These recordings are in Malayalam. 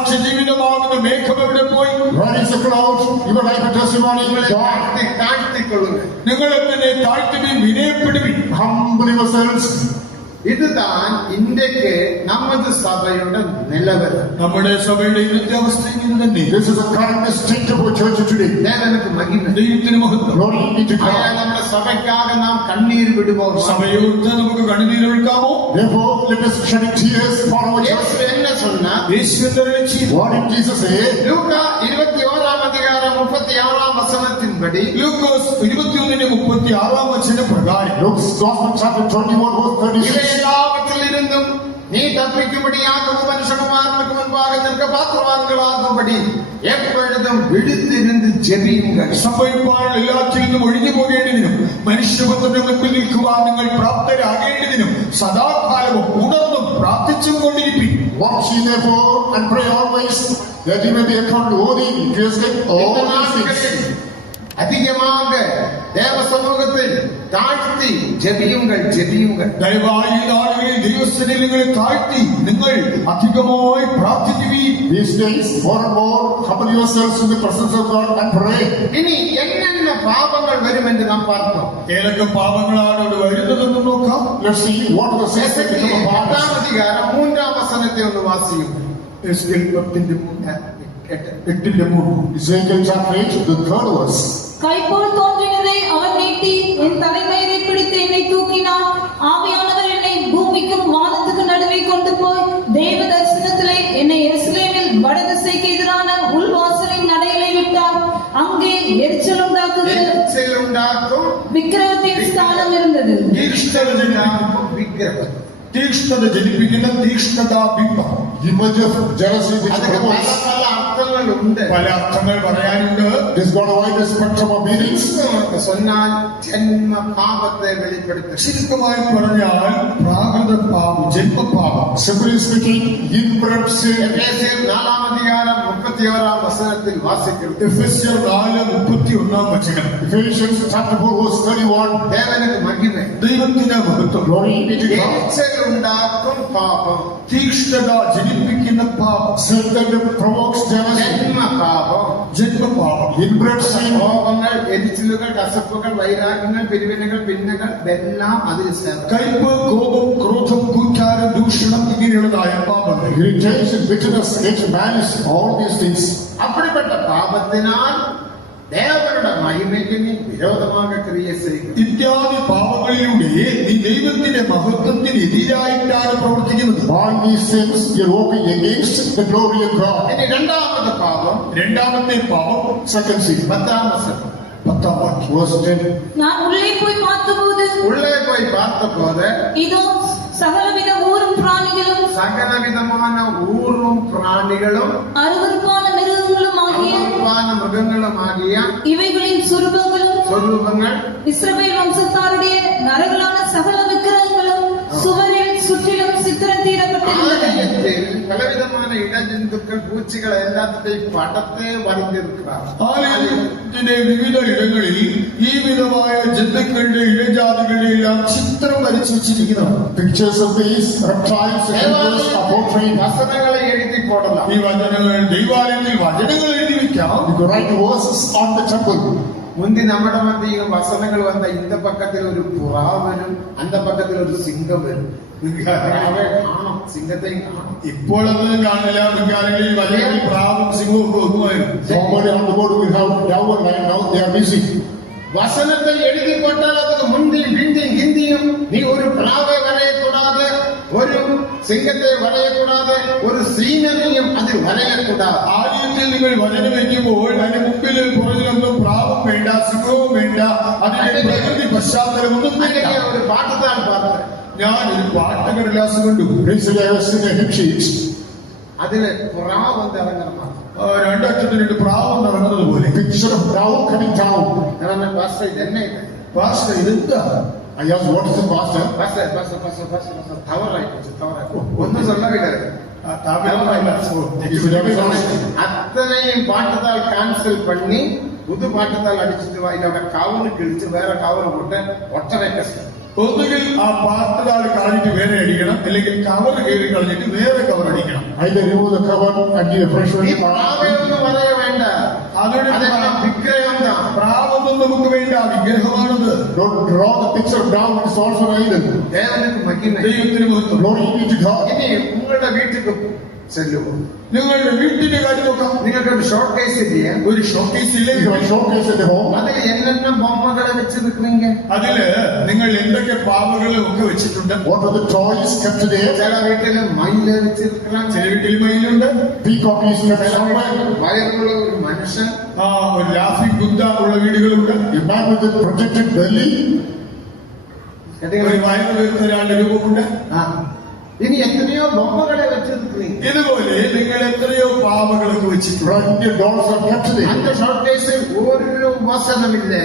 സാക്ഷ്യ ജീവിതമാകുന്ന മേഘം എവിടെ പോയി? Where is the cloud? Your life and testimony. താഴ്ത്തിക്കൊള്ളുക. നിങ്ങൾ തന്നെ താഴ്ത്തുകയും വിനയപ്പെടുകയും. Humble yourselves. ഇതുതാൻ ഇന്ത്യക്ക് നമ്മുടെ സഭയുടെ നിലവരം. നമ്മുടെ സഭയുടെ ഇന്നത്തെ അവസ്ഥ ഇങ്ങനെ തന്നെ. This is the current state of our church today. ദേവനക്ക് മഹിമ. ദൈവത്തിന് മഹത്വം. Glory be to God. നമ്മുടെ സഭയ്ക്കാകെ നാം കണ്ണീർ വിടുമോ? സഭയോർത്ത് നമുക്ക് കണ്ണുനീർ ഒഴുക്കാമോ? Therefore, let us shed tears for our church. യേശു എന്നെ சொன்னா, യേശു എന്താണ് ചെയ്തത്? What did Jesus say? ലൂക്ക 21:36 ലൂക്കോസ് 21:36 പ്രകാരം Luke's Gospel chapter 21 verse 36. എല്ലാവற்றிൽ ഇരുന്നും നീ തപ്പിക്കുമ്പടിയാകും മനുഷ്യകുമാരനുക്ക് മുൻപാകെ നിനക്ക് പാത്രവാൻകളാകുമ്പടി എപ്പോഴും വിടുത്തിരുന്ന് ജപിയുക. സംഭവിപ്പാൻ എല്ലാത്തിൽ നിന്നും ഒഴിഞ്ഞു പോകേണ്ടതിനും മനുഷ്യപുത്രന്റെ മുൻപിൽ നിൽക്കുവാൻ നിങ്ങൾ പ്രാപ്തരാകേണ്ടതിനും സദാകാലവും ഉണർന്നും പ്രാർത്ഥിച്ചും കൊണ്ടിരിപ്പിക്കും. Watch ye therefore and pray always, that ye may be accounted worthy to escape all these things. அதிகமாக தேவ சமூகத்தில் தாழ்த்தி ஜெபியுங்கள். ദയവായി ഈ നാളുകളിൽ ദൈവസന്നിധിയിൽ നിങ്ങൾ താഴ്ത്തി നിങ്ങൾ അധികമായി പ്രാർത്ഥിക്കുകയും. These days more and more humble yourselves in the presence of God and pray. ഇനി എങ്ങനെ പാപങ്ങൾ വരുമെന്ന് നാം പാർക്കാം. ഏതൊക്കെ പാപങ്ങളാണ് അവിടെ വരുന്നതെന്ന് നോക്കാം. Let's see what are the sins that become a part. 8-ാം അധികാരം 3-ാം വചനത്തെ ഒന്ന് വാസിക്കും. Ezekiel 8:3. Ezekiel chapter 8 the third verse. கைப்போல் தோன்றினதை அவன் நீட்டி என் தலைமையை பிடித்து என்னை தூக்கினான். ஆவியானவர் என்னை பூமிக்கும் வானத்துக்கு நடுவே கொண்டு போய் தேவ தரிசனத்திலே என்னை எருசலேமில் வடதிசைக்கு எதிரான உள்வாசலின் நடையிலே விட்டார். அங்கே எரிச்சல் உண்டாக்கும் விக்கிரகத்தின் ஸ்தானம் இருந்தது. തീക്ഷ്ണത ജനിപ്പിക്കുന്ന തീക്ഷ്ണതാ ബിംബം. Image of jealousy which promotes. പല അർത്ഥങ്ങൾ പറയാനുണ്ട്. It is got a wide spectrum of meanings. சொன்னால் ஜென்ம பாவத்தை வெளிப்படுத்த. ശുദ്ധമായി പറഞ്ഞാൽ പ്രാകൃത പാപം, ജന്മപാപം. Simply speaking, inbred sin. എഫേസ്യർ 4-ാം അധികാരം 31-ാം വചനത്തിൽ വാസിക്കുന്നു. എഫെസ്യർ 4:31. Ephesians chapter 4 verse 31. ദേവനക്ക് മഹിമ. ദൈവത്തിന്റെ മഹത്വം. Glory be to God. എരിച്ചിലുണ്ടാക്കും പാപം. തീക്ഷ്ണത ജനിപ്പിക്കുന്ന പാപം. Sin that provokes jealousy. ജന്മപാപം. Inbred sin. കോപങ്ങൾ, എരിച്ചിലുകൾ, കസപ്പുകൾ, വൈരാഗ്യങ്ങൾ, പിരിവിനകൾ, ഭിന്നകൾ ഇതെല്ലാം അതിൽ ചേർന്ന്. കയ്പ്, കോപം, ക്രോധം, കൂറ്റാരം, ദൂഷണം ഇങ്ങനെയുള്ളതായ പാപങ്ങൾ. Irritation, bitterness, hate, malice, all these things. அப்படிப்பட்ட பாபத்தினால் தேவனுடைய மகிமைக்கு நீ விரோதமாக கிரியை செய்யும். ഇത്യാദി പാപങ്ങളിലൂടെ നീ ദൈവത്തിന്റെ മഹത്വത്തിന് എതിരായിട്ടാണ് പ്രവർത്തിക്കുന്നത്. By these sins, you are working against the glory of God. ഇനി രണ്ടാമത്തെ പാപം, രണ്ടാമത്തെ പാപം. Second sin. 10-ാം വചനം. 10-ാം വാക്യം. Verse 10. நான் உள்ளே போய் பார்த்தபோது உள்ளே போய் பார்த்தபோது இதோ சகலவித ஊரும் பிராணிகளும் സകലവിധமான ഊറും പ്രാണികളും அருவருப்பான മൃഗങ്ങളുമാകിയ இவைகளின் സ്വരൂപങ്ങൾ இஸ்ரவேல் வம்சத்தாருடைய நரகலான சகல விக்கிரகங்களும் சுவரில் சுற்றிலும் சித்திரம் தீரப்பட்டிருந்தது. പലവിധமான ഇടജന്തുക്കൾ, പൂച്ചകൾ എല്ലാത്തിന്റെയും പടത്തെ വരഞ്ഞിരിക്കുകയാണ്. ആലയത്തിന്റെ വിവിധ ഇടങ്ങളിൽ ഈ വിധമായ ജന്തുക്കളുടെ ഇഴജാതികളുടെ എല്ലാം ചിത്രം വരച്ചു വെച്ചിരിക്കുന്നു. Pictures of these reptiles and animals are portrayed. വസനങ്ങളെ എഴുതി പോടலாம். ഈ വചനങ്ങൾ ദൈവാലയത്തിൽ വചനങ്ങൾ എഴുതി വെക്കാം. You can write verses on the temple. മുന്തി നമ്മുടെ മധ്യ വസനങ്ങൾ വന്ന ഇന്ന പക്കത്തിൽ ഒരു പുറാവനും അന്ത പക്കത്തിൽ ഒരു സിംഹം വരും. കാണാം, സിംഹത്തെയും കാണാം. ഇപ്പോൾ ഒന്നും കാണില്ല. മുൻകാലങ്ങളിൽ വചനങ്ങളിൽ പ്രാവും സിംഹവും ഒക്കെ ഒന്നുമായിരുന്നു. Somebody on the board will have down right now. They are busy. വസനത്തെ എഴുതി പോട്ടാൽ അതിന് മുന്തിയും ഹിന്ദിയും ഹിന്ദിയും നീ ഒരു പ്രാവെ വരയക്കൂടാതെ, ഒരു സിംഹത്തെ വരയക്കൂടാതെ, ഒരു സീനറിയും അതിൽ വരയക്കൂടാതെ. ആലയത്തിൽ നിങ്ങൾ വചനം വയ്ക്കുമ്പോൾ അതിന് മുമ്പിലും പുറകിലൊന്നും പ്രാവും വേണ്ട, സിംഹവും വേണ്ട, അതിന്റെ പ്രകൃതി പശ്ചാത്തലമൊന്നും വേണ്ട. ഒരു പാട്ടത്താൽ പറഞ്ഞത് ഞാൻ ഒരു പാട്ടകടലാസ് കണ്ടു. Recently I was in a hymn sheet. അതില് പ്രാവ് എന്ന് ഇറങ്ങണം. രണ്ടറ്റത്തിനിട്ട് പ്രാവം ഇറങ്ങുന്നത് പോലെ. Picture of cow coming down. Pastor ഇതെന്നെ പാസ്റ്റർ ഇതെന്താ? I asked what is the pastor? തവറായി ഒന്നും சொல்லவில்லை. அத்தனையும் பாட்டுத்தால் கேன்சல் பண்ணி புது பாட்டுத்தால் அடிச்சுட்டு வா, இல்ல கவனு கிழிச்சு வேற கவனை போட்டு ஒட்டரை கஷ்டம். ഒന്നുകിൽ ആ പാർട്ടതാൾ കളഞ്ഞിട്ട് വേറെ അടിക്കണം, അല്ലെങ്കിൽ കവർ കയറി കളഞ്ഞിട്ട് വേറെ കവർ അടിക്കണം. Either remove the cover and give a fresh ഈ one. പ്രാവയൊന്നും പറയാ വേണ്ട, അതോടെ അതെല്ലാം വിഗ്രഹം താ. പ്രാവൊന്നും നമുക്ക് വേണ്ട, വിഗ്രഹമാണത്. Don't draw the picture down, it's also an idol. ദേവനുക്ക് മഹിമ. ദൈവത്തിന് മഹത്വം. Glory be to God. ഇനി നിങ്ങളുടെ വീട്ടിൽ ചെല്ലുമോ? നിങ്ങളുടെ വീട്ടിന്റെ കാര്യം നോക്കാം. നിങ്ങൾക്ക് ഒരു ഷോർട്ട് കേസ് ഇല്ലേ? ഒരു ഷോക്കേസ് ഇല്ലേ? You have a showcase at the home. അതിൽ എന്നെല്ലാം ബൊമ്മകളെ വെച്ച് നിൽക്കുന്നെങ്ക അതില് നിങ്ങൾ എന്തൊക്കെ പാവകളും ഒക്കെ വെച്ചിട്ടുണ്ട്. What are the toys kept there? ചില വീട്ടില് മയില വെച്ചിരിക്കണം, ചില വീട്ടിൽ മയിലുണ്ട്, Peacock is kept somewhere. വയറുള്ള ഒരു മനുഷ്യൻ, ഒരു ലാഫിംഗ് ബുദ്ധ ഉള്ള വീടുകളുണ്ട്, A man with a projected belly. ഒരു വയറ് വരുന്ന ഒരാളുടെ രൂപമുണ്ട്. ആ. ഇനി എത്രയോ ബൊമ്മകളെ വെച്ച് നിൽക്കുന്നെങ്ക ഇതുപോലെ നിങ്ങൾ എത്രയോ പാവകളൊക്കെ വെച്ചിട്ടുണ്ട്. Indian dolls are kept there. അന്റെ ഷോർട്ട് കേസിൽ ഒരു വസനമില്ലേ?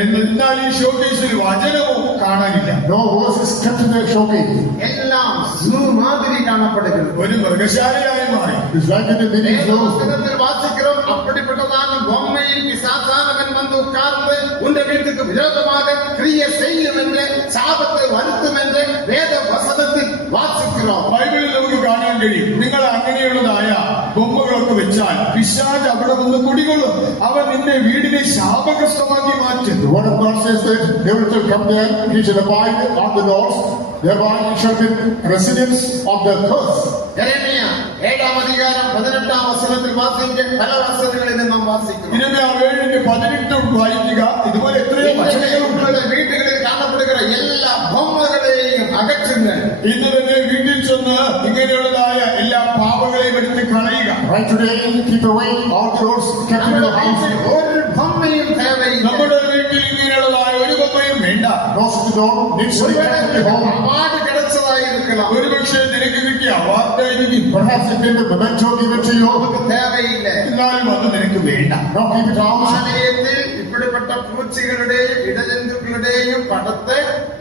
എന്നാൽ ഈ ഷോക്കേസിൽ വചനവും കാണാനില്ല. No verse is kept in the showcase. എല്ലാം സൂ മാതിരി കാണപ്പെടുகிறது. ഒരു മൃഗശാലയായി മാറി. It's like in the mini zoo. வேதவசனத்தில் வாசிக்கிறோம், அப்படிப்பட்டதான பொம்மையில் பிசாசானவன் வந்து உட்கார்ந்து உன் வீட்டுக்கு விரோதமாக கிரியை செய்யும் என்று சாபத்தை வருத்தும் என்று வேத வசனத்தில் வாசிக்கிறோம். ബൈബിളിൽ നമുക്ക് കാണാൻ കഴിയും. നിങ്ങൾ അങ്ങനെയുള്ളതായ ബൊമ്മകളൊക്കെ വെച്ചാൽ പിശാച് അവിടെ നിന്ന് കുടികൊള്ളും. അവൻ നിന്റെ വീടിനെ ശാപഗ്രസ്തമാക്കി മാറ്റും. The word of God says that devil shall come there, he shall abide on the doors, thereby he shall be residence of the curse. യെരമ്യാ 7-ാം അധികാരം 18-ാം വചനത്തിൽ വാസിക്കുക. പല വചനങ്ങളിൽ നാം വാസിക്കുന്നു. 7:18 വായിക്കുക. ഇതുപോലെ എത്രയോ വചനങ്ങളുണ്ട്. നിങ്ങളുടെ വീടുകളിൽ കാണപ്പെടുகிற എല്ലാ ബൊമ്മകളെയും അകറ്റുങ്ങൾ. ഇന്ന് തന്നെ വീട്ടിൽ ചെന്ന് ഇങ്ങനെയുള്ളതായ എല്ലാ പാപങ്ങളെയും എടുത്ത് കളയുക. Right today, keep away all the doors kept in നമ്മുടെ the house. വീട്ടിൽ ഒരു ബൊമ്മയും தேவையில்லை. നമ്മുടെ വീട്ടിൽ ഇങ്ങനെയുള്ളതായ ഒരു ബൊമ്മയും വേണ്ട. No such door needs to be kept in the home. Award கிடைச்சதாയിരിக்கலாம், ഒരുപക്ഷെ നിനക്ക് കിട്ടിയ അവാർഡായിരിക്കും. Perhaps it may be a memento given to you. നമുക്ക് தேவையில்லை. എന്നാലും അത് നിനക്ക് വേണ്ട. No, keep it out. ആലയത്തിൽ ഇപ്പിടിപ്പെട്ട പൂച്ചകളുടെയും ഇടജന്തുക്കളുടെയും പടത്തെ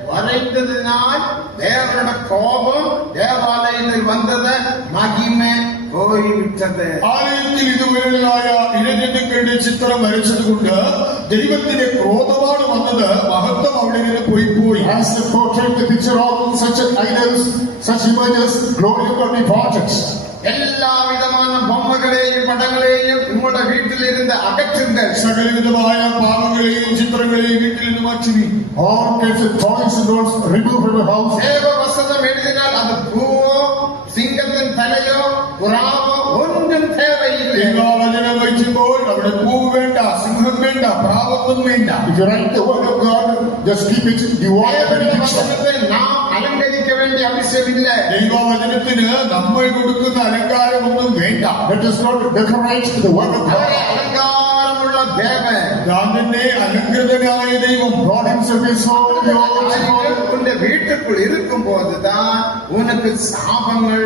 വരയ്ത്തതിനാൽ ദേവരുടെ കോപം ദേവാലയത്തിൽ വന്നത് മഹിമ പോയിവിട്ടത്. ആലയത്തിൽ ഇതുപോലെയായ ഇഴജന്തുക്കളുടെ ചിത്രം വരച്ചതുകൊണ്ട് ദൈവത്തിന്റെ ക്രോധമാണ് വന്നത്. മഹത്വം അവിടെ നിന്ന് പോയി. As they portrayed the picture of such idols, such images, glory got departed. എല്ലാവിധமான ബൊമ്മകളെയും പടങ്ങളെയും നിങ്ങളുടെ വീട്ടിലിരുന്ന് അകറ്റുങ്ങൾ. സകലവിധമായ പാപങ്ങളെയും ചിത്രങ്ങളെയും വീട്ടിൽ നിന്ന് മാറ്റുവീൻ. All kinds of toys and dolls removed from the house. ദേവവസനം എഴുതിനാൽ അത് പൂവോ സിംഹത്തിൻ തലയോ പുറാവോ ഒന്നും தேவையில்லை. ദൈവവചനം വഹിക്കുമ്പോൾ അവിടെ പൂവ് വേണ്ട, സിംഹം വേണ്ട, പ്രാവത്വം വേണ്ട. If you write the word of God, just keep it. You want any picture. ദേവവസനത്തെ നാം അലങ്കരിക്ക വേണ്ടിയ ആവശ്യമില്ല. ദൈവവചനത്തിന് നമ്മൾ കൊടുക്കുന്ന അലങ്കാരമൊന്നും വേണ്ട. Let us not decorate the word of അവരെ God. അലങ്കാരമുള്ള ദേവൻ. ഞാൻ തന്നെ അലങ്കൃതനായ ദൈവം. God himself is so pure. உன்னுடைய வீட்டுக்குள் இருக்கும் போதுதான் உனக்கு சாபங்கள்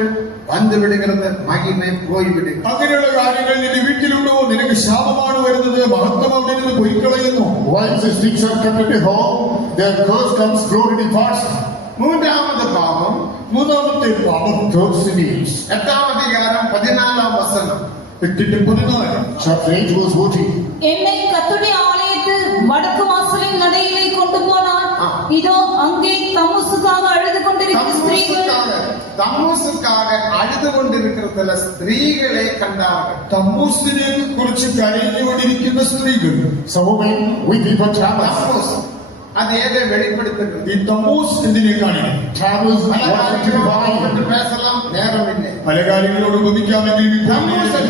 வந்து விடுகிறது, மகிமை போய்விடுகிறது. അങ്ങനെയുള്ള കാര്യങ്ങൾ നിന്റെ വീട്ടിലുണ്ടോ? നിനക്ക് ശാപമാണ് വരുന്നത്, മഹത്വം അവിടെ നിന്ന് പൊയ്ക്കളയുന്നു. Once these things are kept at home, their curse comes, glory departs. மூன்றாவது பாவம், മൂന്നാമത്തെ പാപം Those sinners. 8-ാം അധികാരം 14-ാം വചനം. 8:14. Chapter 8 verse 14. என்னை கர்த்தருடைய ஆலயத்தில் வடக்கு வாசலின் நடையிலே கொண்டு போனார். இதோ அங்கே தம்முசுக்காக அழுது கொண்டிருக்கிற ஸ்திரீகள் തമ്മൂസുക്കാக അഴുതു കൊണ്ടിരിക്കുന്ന ചില സ്ത്രീകളെ കണ്ടാர்கள். തമ്മൂസിനെ കുറിച്ച് കരഞ്ഞുകൊണ്ടിരിക്കുന്ന സ്ത്രീകൾ. Some women weeping for Tammuz. Tammuz അത് ഏതെ വെളിപ്പെടുത്തുന്നത്? ഈ തമ്മൂസ് എന്തിനെ കാണിക്കും? Tammuz പല was കാര്യങ്ങളും divine. പേസലാം, നേരമില്ല. പല കാര്യങ്ങളോട് ഉപമിക്കാമെങ്കിൽ തമ്മൂസ്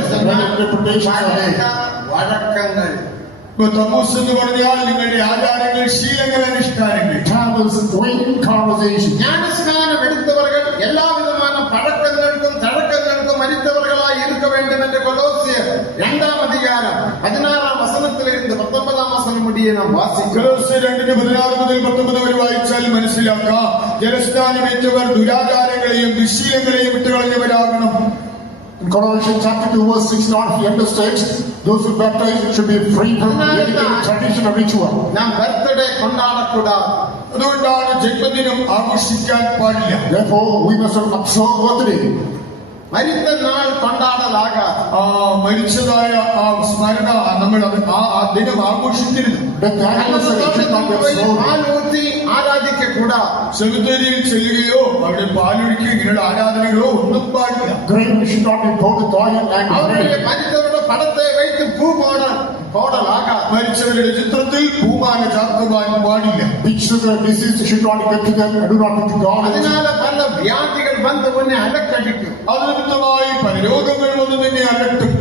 വഴക്കങ്ങൾ. തമ്മൂസ് എന്ന് പറഞ്ഞാൽ നിങ്ങളുടെ ആചാരങ്ങൾ, ശീലങ്ങൾ, അനുഷ്ഠാനങ്ങൾ. Tammuz wing conversation. ஞானஸ்நானம் எடுத்தவர்கள் எல்லா விதமான பழக்கங்களுக்கும் தழக்கங்களுக்கும் மறித்தவர்களாய் இருக்க வேண்டும் என்று கொலோசியர் 2-ாம் அதிகாரம் 16-ாம் வசனத்திலிருந்து 19-ാം വചനം முடிய நாம் വാസിക്കുന്നു. കൊലോസ്യർ 2:16 മുതൽ 19 വരെ വായിച്ചാൽ മനസ്സിലാക്കാം. ജലസ്നാനമേറ്റവർ ദുരാചാരങ്ങളെയും ദുശ്ശീലങ്ങളെയും വിട്ടുകളഞ്ഞവരാകണം. In Colossians chapter 2 verse 6, now he understands those who baptize should be free from any tradition or ritual. நாம் பர்த்டே கொண்டாடக்கூடாது. അതുകൊണ്ടാണ് ജന്മദിനം ആഘോഷിക്കാൻ പാടില്ല. Therefore, we must not observe birthday. മരിത്ത നാൾ കൊണ്ടാടലാകാതെ ആ മരിച്ചതായ ആ സ്മരണ നമ്മൾ ആ ദിനം ആഘോഷിച്ചിരുന്നു. Death anniversary should not be പോയി slowly. പാലൂറ്റി ആരാധിക്കക്കൂടാ. സെമിത്തേരിയിൽ ചെല്ലുകയോ അവിടെ പാലൊഴിക്കുകയോ ഇങ്ങനെയുള്ള ആരാധനകളോ ഒന്നും പാടില്ല. Grave should not be poured with oil and അവരുടെ bread. മരിച്ചവരുടെ പടത്തെ வைத்து பூ போடலாகாது. മരിച്ചവരുടെ ചിത്രത്തിൽ പൂമാല ചാർത്തുവാൻ പാടില്ല. Pictures of deceased should not get to them and do not put to God. அதனால பல வியாதிகள் வந்து உன்னை அலக்கடிக்கும். അത് നിമിത്തമായി പല രോഗങ്ങൾ വന്ന് നിന്നെ അലട്ടും.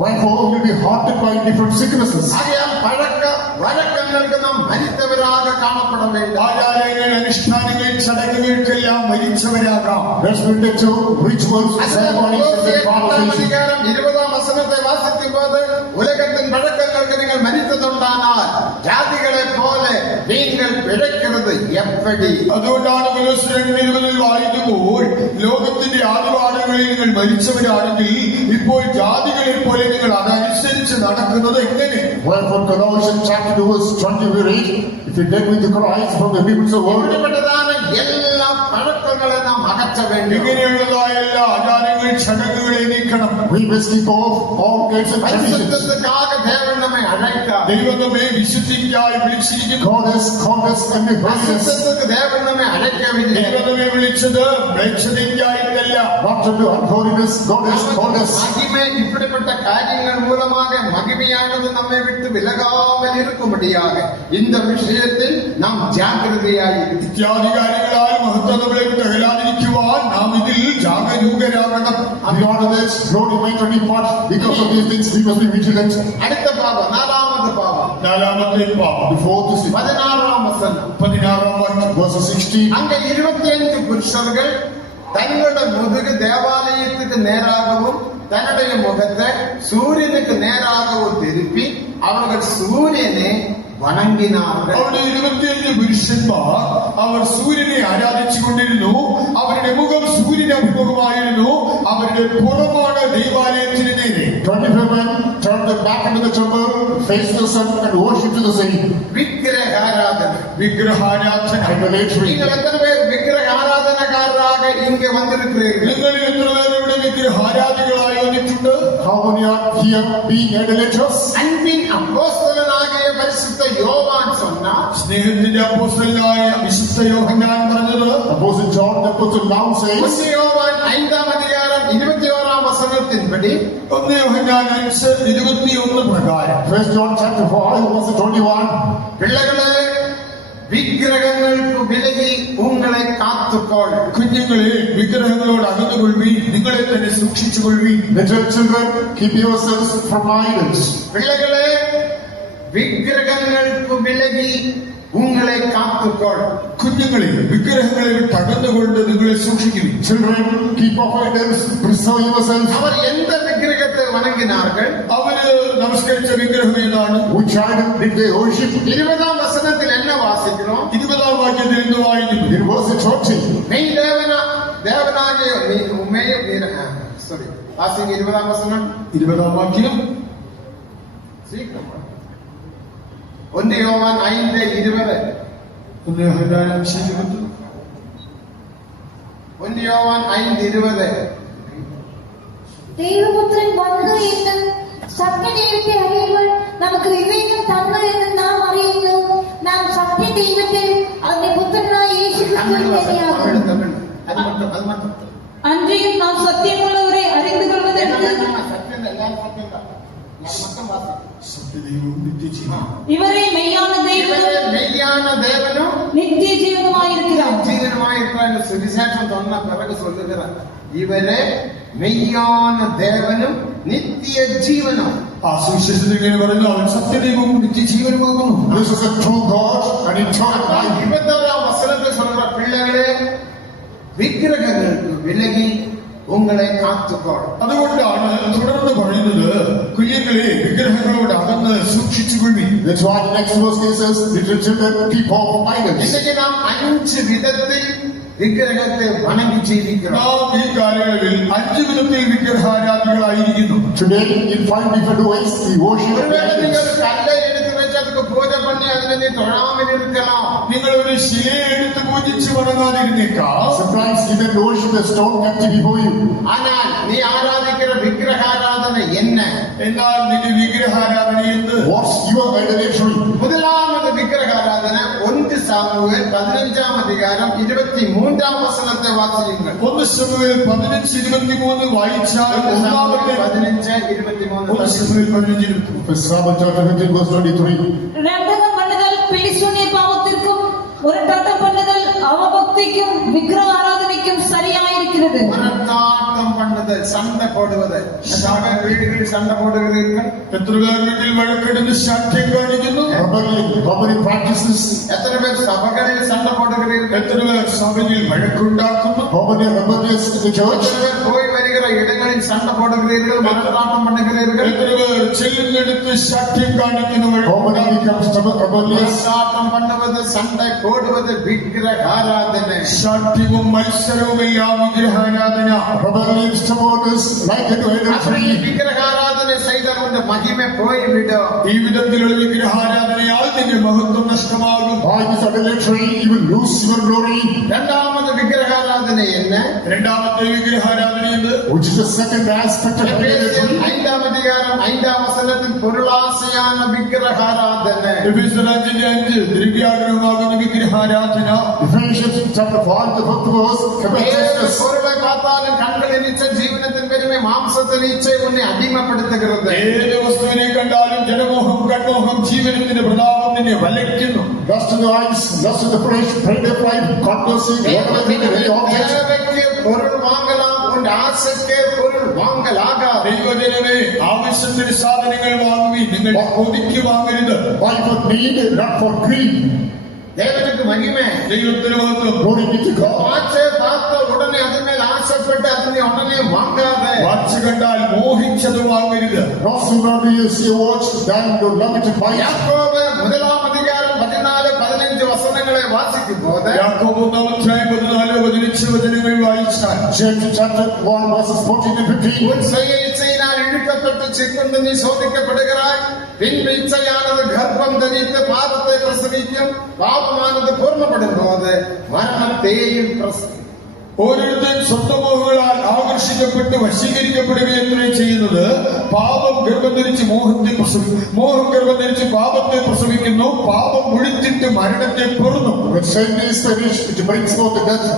Wherefore you will be haunted by different sicknesses. ஆகையால் பழக்க வழக்கங்களுக்கு நாம் மரித்தவராக காணப்பட வேண்டும். ആചാരങ്ങൾ, അനുഷ്ഠാനങ്ങൾ, ചടങ്ങുകൾക്കെല്ലാം മരിച്ചവരാകാം. Let's look at two rituals, ceremonies, and conversations. அதிகாரம் 20ஆம் வசனத்தை வாசிக்கும் போது உலகத்தின் பழக்கங்களுக்கு நீங்கள் மரித்ததுண்டானால் ஜாதிகளை போல நீங்கள் பிழைக்கிறது எப்படி? അതുകൊണ്ടാണ് കൊലോസ്യർ 2:20 വായിക്കുമ്പോൾ ലോകത്തിന്റെ ആദിവാരങ്ങളിൽ നിങ്ങൾ മരിച്ചവരാണെങ്കിൽ ഇപ്പോൾ ജാതികളെ പോലെ നിങ്ങൾ അതനുസരിച്ച് നടക്കുന്നത് എങ്ങനെ? Wherefore Colossians chapter 2 verse 20 we read, if you dead with the Christ from the peoples of the world, இப்படிப்பட்டதான எல்லா பழக்கங்களை நாம் அகற்ற வேண்டும். ഇങ്ങനെയുള്ളതായ എല്ലാ ആചാരങ്ങൾ, ചടങ്ങുകളെ നീക്കണം. we must keep off all kinds of traditions. பரிசுத்தத்துக்காக தேவன் நம்மை அழைத்தார். ദൈവം നമ്മെ വിശുദ്ധിക്കായി വിളിച്ചിരിക്കുന്നു. God has called us and we bless us பரிசுத்தத்துக்கு தேவன் நம்மை அழைக்கவில்லை. ദൈവം നമ്മെ വിളിച്ചത് മ്ലേച്ഛതയ്ക്കായിട്ടല്ല. not to do unholiness. God has called us. மகிமை இப்படிப்பட்ட காரியங்கள் மூலமாக மகிமையானது நம்மை விட்டு விலகாமல் இருக்கும்படியாக இந்த விஷயத்தில் நாம் ஜாக்கிரதையாயிருக்க. ഇത്യാദി കാര്യങ്ങളാൽ മഹത്വം നമ്മളെ വിട്ട് അകലാതിരിക്കുവാൻ നാം ഇതിൽ ജാഗരൂകരാകണം. Beyond this, glory might not depart. Because of these things, we must be vigilant. அடுத்த பாவம், நாலாவது பாவம், നാലാമത്തെ പാപം The fourth is 16ஆம் வசனம். 16 വാക്യം. verse 16. அங்க 25 புருஷர்கள் தங்களுடைய முதுகு தேவாலயத்துக்கு நேராகவும் தன்னுடைய முகத்தை சூரியனுக்கு நேராகவும் திருப்பி அவர்கள் சூரியனை വണങ്ങിനാറുകൾ. അവിടെ 25 പുരുഷന്മാർ അവർ സൂര്യനെ ആരാധിച്ചുകൊണ്ടിരുന്നു. അവരുടെ മുഖം സൂര്യന് അഭിമുഖമായിരുന്നു. അവരുടെ പുറമാണ് ദൈവാലയത്തിന് നേരെ. 25 men turned their back into the temple, faced the sun, and worshipped to the sea. വിഗ്രഹാരാധന. വിഗ്രഹാരാധന. Idolatry. നിങ്ങൾ എത്ര പേർ വിഗ്രഹാരാധനക്കാരാக ഇങ്ങ വന്നിരിக்கிறீர்கள்? നിങ്ങളിൽ എത്ര പേർ ഇവിടെ വിഗ്രഹാരാധികളായി വന്നിട്ടുണ്ട്? How many are here being idolaters? അൻപിൻ അപ്പോസ്തലനാകിയ പരിശുദ്ധ യോവാൻ சொன்னார், സ്നേഹത്തിന്റെ അപ്പോസ്തലനായ വിശുദ്ധ യോഹന്നാൻ പറഞ്ഞത്, Apostle John the Apostle now says, 1 Yoane 5-ാം അധികാരം 21-ാം വസനത്തിൻപടി 1 യോഹന്നാൻ 5:21 പ്രകാരം 1 John chapter 4 verse 21, പിള്ളകളെ വിഗ്രഹങ്ങൾക്ക് വിലകി ഉങ്ങളെ കാത്തുകൊൾ. കുഞ്ഞുങ്ങളെ വിഗ്രഹങ്ങളോട് അകന്നുകൊള്ളി, നിങ്ങളെ തന്നെ സൂക്ഷിച്ചുകൊള്ളി. little children, keep yourselves from idols. പിള്ളകളെ വിഗ്രഹങ്ങൾക്ക് വിലകി ഉങ്ങളെ കാത്തുകൊൾ. കുഞ്ഞുങ്ങളെ വിഗ്രഹങ്ങളെ വിട്ട് അകന്നുകൊണ്ട് നിങ്ങളെ സൂക്ഷിക്കുന്നു. Children, keep off idols, preserve yourselves. അവർ എന്ത് വിഗ്രഹത്തെ വണങ്ങിനാர்கள்? അവര് നമസ്കരിച്ച വിഗ്രഹം ഏതാണ്? Which idol did they worship? 20-ാം വസനത്തിൽ എന്നെ വാസിക്കണം. 20-ാം വാക്യത്തിൽ എന്ത് വായിക്കുന്നു? In verse 20, മെയ് ദേവനാകിയ സോറി വാസിക്ക് 20-ാം വസനം 20-ാം വാക്യം. 1 യോവാൻ 5:20. 1 യോഹന്നാൻ 5:20. 1 യോവാൻ 5:20. ദൈവപുത്രൻ വന്നു എന്ന് സത്യദൈവത്തെ അറിയുവാൻ നമുക്ക് വിവേകം തന്നു എന്ന് നാം അറിയുന്നു. നാം സത്യദൈവത്തിൽ അവന്റെ പുത്രനായ യേശുക്രിസ്തുവിൽ തന്നെയാകുന്നു. തമിഴ് അത് மட்டும் அன்றியும் நாம் சத்தியமுள்ளவரை அறிந்து கொள்வதற்கு സത്യം എല്ലാം സത്യം மட்டும் വാசி. സത്യദൈവവും നിത്യജീവനും. இவரே மெய்யான தெய்வனும் ഇവരെ മെയ്யான ദേവനും நித்திய ஜீவனுமாயிருக்கிறார். ജീവനുമായിരിക്കുന്ന സുവിശേഷം തന്ന പിറകു சொல்லுகிறார், ഇവരെ മെയ്யான ദേവനും നിത്യ ജീവനും. ആ സുവിശേഷത്തിൽ ഇങ്ങനെ പറയുന്നു, അവൻ സത്യദൈവവും നിത്യജീവനുമാകുന്നു. this is a true God and eternal life. 21-ാം വസനത്തിൽ சொல்ற പിള്ളകളെ വിഗ്രഹങ്ങൾക്ക് വിലകി ഉങ്ങളെ കാത്തുകൊൾ. അതുകൊണ്ടാണ് തുടർന്ന് പറയുന്നത്, കുഞ്ഞുങ്ങളെ വിഗ്രഹങ്ങളോട് അകന്ന് സൂക്ഷിച്ചുകൊള്ളി. That's why the next verse says, little children, keep off idols. ഇന്നേക്ക് നാം 5 വിധത്തിൽ വിഗ്രഹത്തെ വണങ്ങി ജീവിക്കണം. നാം ഈ കാലങ്ങളിൽ 5 വിധത്തിൽ വിഗ്രഹാരാധികളായിരിക്കുന്നു. Today, in 5 different ways, we worship ഒരുവേള നിങ്ങൾ idols. കല്ല് എടുത്ത് വെച്ച് வச்சு அதுக்கு பூஜை பண்ணி அதுல நீ தொழாமல் இருக்கலாம். നിങ്ങൾ ഒരു ശിലയെ എടുത്ത് പൂജിച്ച് വണങ്ങാതിരുന്നേക്കാം. Sometimes even worship a stone kept before you. ஆனால் நீ ஆராதிக்கிற விக்கிரகாராதனை என்ன? എന്നാൽ നിന്റെ വിഗ്രഹാരാധന എന്ത്? What's your idolatry? முதலாவது விக்கிரகாராதனை 1 சாமுவேல் 15ஆம் அதிகாரம் 23ஆம் வசனத்தை வாசியுங்கள். 1 ശമൂവേൽ 15:23 വായിച്ചാൽ 1 ഒന്നാമത്തെ சாமுவேல் 15:23. 1 ശമൂവേൽ 15:23. First Samuel chapter 15 verse 23. രണ്ടകം പണിതൽ പിടിശൂന്യ പാവത്തിற்கும் ഒരു തട്ടം പണിതൽ അവഭക്തിക്കും വിഗ്രഹ ആരാധനയ്ക്കും சரியாயிருக்கிறது. மரத்தாட்டம் பண்ணுதல், சண்டை போடுவது. சகல வீடுகளில் சண்டை போடுகிறீர்கள். എത്ര പേർ വീട്ടിൽ വഴക്കെടുത്ത് ശാഠ്യം കാണിക്കുന്നു? Robbery practices. எத்தனை பேர் சபைகளில் சண்டை போடுகிறீர்கள்? എത്ര പേർ സഭയിൽ വഴക്കുണ്ടാക്കുന്നു? How many are rebellious in the church? எத்தனை பேர் போய் வருகிற இடங்களில் சண்டை போடுகிறீர்கள், மரத்தாட்டம் பண்ணுகிறீர்கள்? എത്ര പേർ ചെല്ലുന്നിടത്ത് ശാഠ്യം കാണിക്കുന്നു? How many becomes rebellious? மரத்தாட்டம் பண்ணுவது, சண்டை போடுவது விக்கிரகாராதனை. ശാഠ്യവും മത്സരവും എല്ലാം വിഗ്രഹാരാധന. Rebellion stubbornness like an அப்படி idolatry. விக்கிரகாராதனை செய்தால் உன் மகிமை போய்விடும். ഈ വിധത്തിലുള്ള വിഗ്രഹാരാധനയാൽ നിന്റെ മഹത്വം നഷ്ടമാകും. By this idolatry you will lose your glory. இரண்டாவது விக்கிரகாராதனை என்ன? രണ്ടാമത്തെ വിഗ്രഹാരാധന എന്ത്? Which is the second aspect of idolatry. 5ஆம் அதிகாரம் 5ஆம் வசனத்தில் பொருளாசையான விக்கிரகாராதனை. എഫെസ്യർ 5:5 ദ്രവ്യാഗ്രഹമാകുന്ന വിഗ്രഹാരാധന. Ephesians chapter 5 the 5th verse. covetousness. பொருளை பார்த்தாலும் கண்களின் இச்சை, ஜீவனத்தின் பெருமை, மாம்சத்தின் இச்சை உன்னை அடிமைப்படுத்துகிறது. ഏത് വസ്തുവിനെ കണ്ടാലും ജനമോഹം, കൺമോഹം, ജീവനത്തിന്റെ പ്രതാപം നിന്നെ വലയ്ക്കുന്നു. Lust in the eyes, lust in the flesh, pride of life, controversy, whatever thing any object. தேவைக்கு பொருள் வாங்கலாம், உன் ஆசைக்கு பொருள் வாங்கலாகாது. ദൈവജനമേ, ആവശ്യത്തിന് സാധനങ്ങൾ വാങ്ങുവി, നിങ്ങൾ കൊതിക്ക് വാങ്ങരുത്. Why for need, not for greed. தேவனுக்கு மகிமை. ദൈവത്തിന് മഹത്വം. Glory be to God. வாட்சை பார்த்த உடனே அது மேல் ஆசைப்பட்டு அதனை உடனே வாங்காத. വാച്ച് കണ്ടാൽ മോഹിച്ചത് വാങ്ങരുത്. No sooner do you see a watch than you love it to buy it. யாக்கோபு 1ஆம் அதிகாரம் 14-15 வசனங்களை வாசிக்கும் போது യാക്കോബ് 1:14-15 വചനങ്ങൾ വായിച്ചാൽ James chapter 1 verses 14 and 15. உன் செய்ய இச்சையினால் இழுக்கப்பட்டு சிக்குண்டு நீ சோதிக்கப்படுகிறாய். பின்பு இச்சையானது கர்ப்பம் தரித்து பாவத்தை பிரசவிக்கும். பாவமானது பூர்ணப்படும் போது மரணத்தையும் பிரசவிக்கும். ഓരോരുത്തൻ സ്വന്തം മോഹങ്ങളാൽ ആകർഷിക്കപ്പെട്ട് വശീകരിക്കപ്പെടുകയത്രേ ചെയ്യുന്നത്. പാപം ഗർഭം ധരിച്ച് മോഹത്തെ പ്രസവിക്കുന്നു, മോഹം ഗർഭം ധരിച്ച് പാപത്തെ പ്രസവിക്കുന്നു, പാപം മുഴുത്തിട്ട് മരണത്തെ പൊറുന്നു. When sin is finished, it brings forth the death.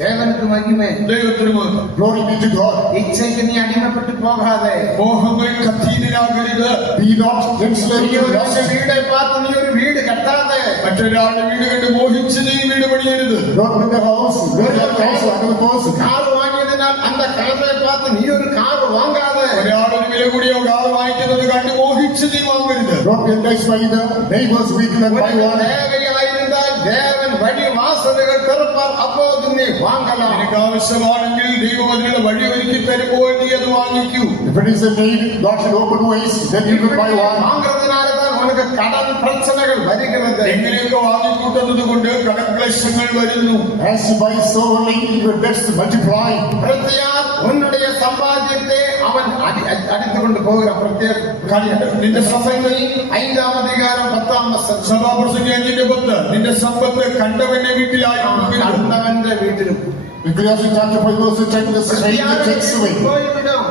தேவனுக்கு மகிமை. ദൈവത്തിന് മഹത്വം. Glory be to God. இச்சைக்கு நீ அடிமைப்பட்டு போகாதே. മോഹങ്ങൾ കത്തീനാകരുത്. Be not enslaved நீ to ஒரு lust. வீடை பார்த்து நீ ஒரு வீடு கட்டாதே. മറ്റൊരാളുടെ വീട് കണ്ട് മോഹിച്ച് നീ വീട് പണിയരുത്. Not in the house, build that house for another person. Car வாங்கியதினால் அந்த காரை பார்த்து நீ ஒரு கார் வாங்காதே. ഒരാളൊരു വില കൂടിയ കാർ വാങ്ങിക്കുന്നത് കണ്ട് മോഹിച്ച് നീ വാങ്ങരുത്. Not be enticed by the neighbor's vehicle and buy one. தேவையாயிருந்தால் தேவன் வழி வாசல்கள் திறப்பார், அப்போது நீ வாங்கலாம். നിനക്ക് ആവശ്യമാണെങ്കിൽ ദൈവം അതിനുള്ള വഴി ഒരുക്കി തരുമ്പോൾ നീ അത് വാങ്ങിക്കൂ. If it is a need, God should open ways, then you will buy one. வாங்குறதுனாலதான் உனக்கு கடன் பிரச்சனைகள் வருகிறது. എങ്ങനെയൊക്കെ വാങ്ങിക്കൂട്ടുന്നത് കൊണ്ട് കടക്ലേശങ്ങൾ വരുന്നു. As you buy so early, your debts multiply. பிரத்தியார் உன்னுடைய சம்பாத்தியத்தை அவன் அடித்துக் கொண்டு போகிற பிரத்யேக നിന്റെ സമ്പത്ത് 5ஆம் அதிகாரம் 10ஆம் வசனம். സഭാപ്രസംഗി 5:10 നിന്റെ സമ്പത്ത് കണ്ടവന്റെ വീട്ടിലായി கண்டவன்ற வீட்டிலும் Ecclesiastes chapter 5 verse 10, the stranger takes away. போய்விடும்.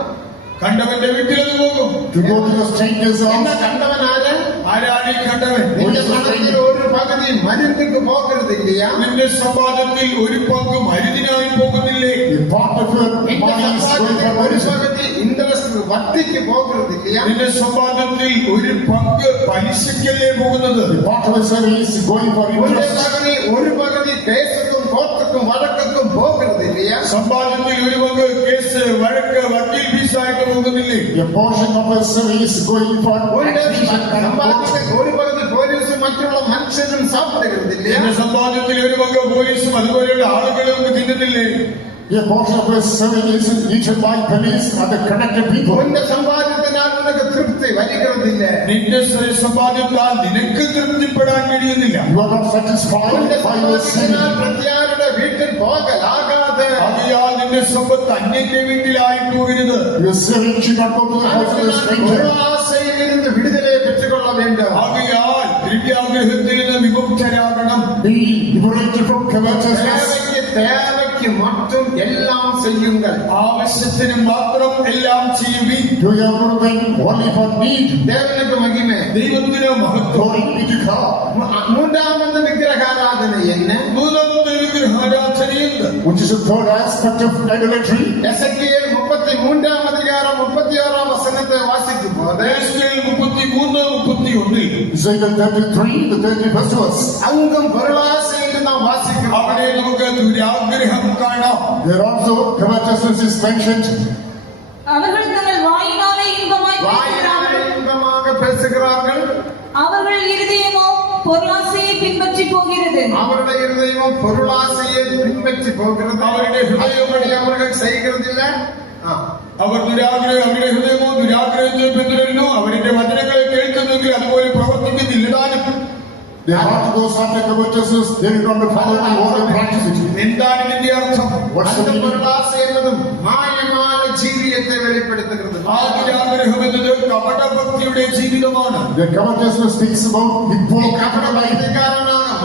കണ്ടവന്റെ വീട്ടിൽ അത് പോകും. To go to the stranger's என்ன house. கண்டவன் ஆறு? ആരാണ് ഈ കണ്ടവൻ? നിന്റെ പണത്തിൽ ഒരു പകുതി മരുന്നുക്ക് പോകരുത് இல்லையா? നിന്റെ സമ്പാദത്തിൽ ഒരു പങ്ക് മരുന്നിനായി പോകുന്നില്ലേ? The part of your നിന്റെ money is going സമ്പാദ്യത്തിൽ for ഒരു medicine. പകുതി ഇൻട്രസ്റ്റ് വട്ടിക്ക് പോകരുത് இல்லையா? നിന്റെ സമ്പാദത്തിൽ ഒരു പങ്ക് പലിശക്കല്ലേ പോകുന്നത്? The part of the salary is going for interest. ഒരു പകുതി കേസുക്കും കോർട്ടുക്കും വഴക്കും പോകരുത് இல்லையா? സമ്പാദത്തിൽ ഒരു പങ്ക് കേസ്, വഴക്ക്, വക്കീൽ ഫീസായിട്ട് പോകുന്നില്ലേ? A portion of the salary is going for accusation and court. ഒരു പകുതി പോലീസും മറ്റുള്ള മനുഷ്യരും സാപ്പിടുകരുത് இல்லையா? നിന്റെ സമ്പാദത്തിൽ ഒരു പങ്ക് പോലീസും അതുപോലെയുള്ള ആളുകളും തിന്നുന്നില്ലേ? A portion of the salary is eaten by police and the connected people. ഉന്റെ സമ്പാദ്യത്തിനാൽ ഉനക്ക് തൃപ്തി വരുகிறதிല്ല. നിന്റെ സമ്പാദ്യത്താൽ നിനക്ക് തൃപ്തിപ്പെടാൻ കഴിയുന്നില്ല. You are not satisfied ഉന്റെ by your sin. സമ്പാദ്യത്തിനാൽ പ്രത്യാരുടെ വീട്ടിൽ പോകലാകാതെ. ആകയാൽ നിന്റെ സമ്പത്ത് അന്യന്റെ വീട്ടിലായി പോകരുത്. Your saving should not go to the house of the stranger. ആശയിലിരുന്ന് വിടുതലയെ പെற்றுകൊള്ള கொள்ள வேண்டும். ആകയാൽ ദ്രവ്യാഗ്രഹത്തിൽ നിന്ന് വിമുക്തരാകണം. Be liberated from covetousness. தேவைக்கு மட்டும் எல்லாம் செய்யுங்கள். ആവശ്യത്തിന് മാത്രം എല്ലാം ചെയ്യുവിൻ. Do everything only for need. தேவனுக்கு மகிமை. ദൈവത്തിന് മഹത്വം. Glory be to God. மூன்றாவது விக்கிரகாராதனை என்ன? മൂന്നാമത്തെ വിഗ്രഹാരാധനയുണ്ട്. Which is the third aspect of idolatry. எசேக்கியேல் 33 அதிகாரம் 31 வசனத்தை வாசிக்கும் போது Ezekiel 33:31 Ezekiel 33, the 31st verse. அங்கும் பொருளாசை என்று நாம் வாசிக்கிறோம். അവിടെ നമുക്ക് ദുരാഗ്രഹം കാണാം. There also covetousness is mentioned. அவர்கள் தங்கள் வாயினாலே இன்பமாய் பேசுகிறார்கள். வாயினாலே இன்பமாக பேசுகிறார்கள். அவர்கள் இருதயமோ பொருளாசையை பின்பற்றி போகிறது. அவருடைய இருதயம் பொருளாசையை பின்பற்றி போகிறது. அவருடைய ஹிருதயப்படி அவர்கள் செய்கிறதில்ல. അവരുടെ ഹൃദയമോ ദുരാഗ്രഹത്തെ പിന്തുടരുന്നു. അവരുടെ വചനങ്ങളെ കേൾക്കുന്നെങ്കിൽ അതുപോലെ പ്രവർത്തിക്കുന്നില്ല. Their heart goes after covetousness. They do not follow the word and practice it. എന്താണ് ഇതിന്റെ അർത്ഥം? What's the meaning? பொருளாசை என்பது மாயமான ஜீவியத்தை வெளிப்படுத்துகிறது. ആ ദുരാഗ്രഹം എന്നത് കപടഭക്തിയുടെ ജീവിതമാണ്. Their covetousness speaks about hypocrisy life.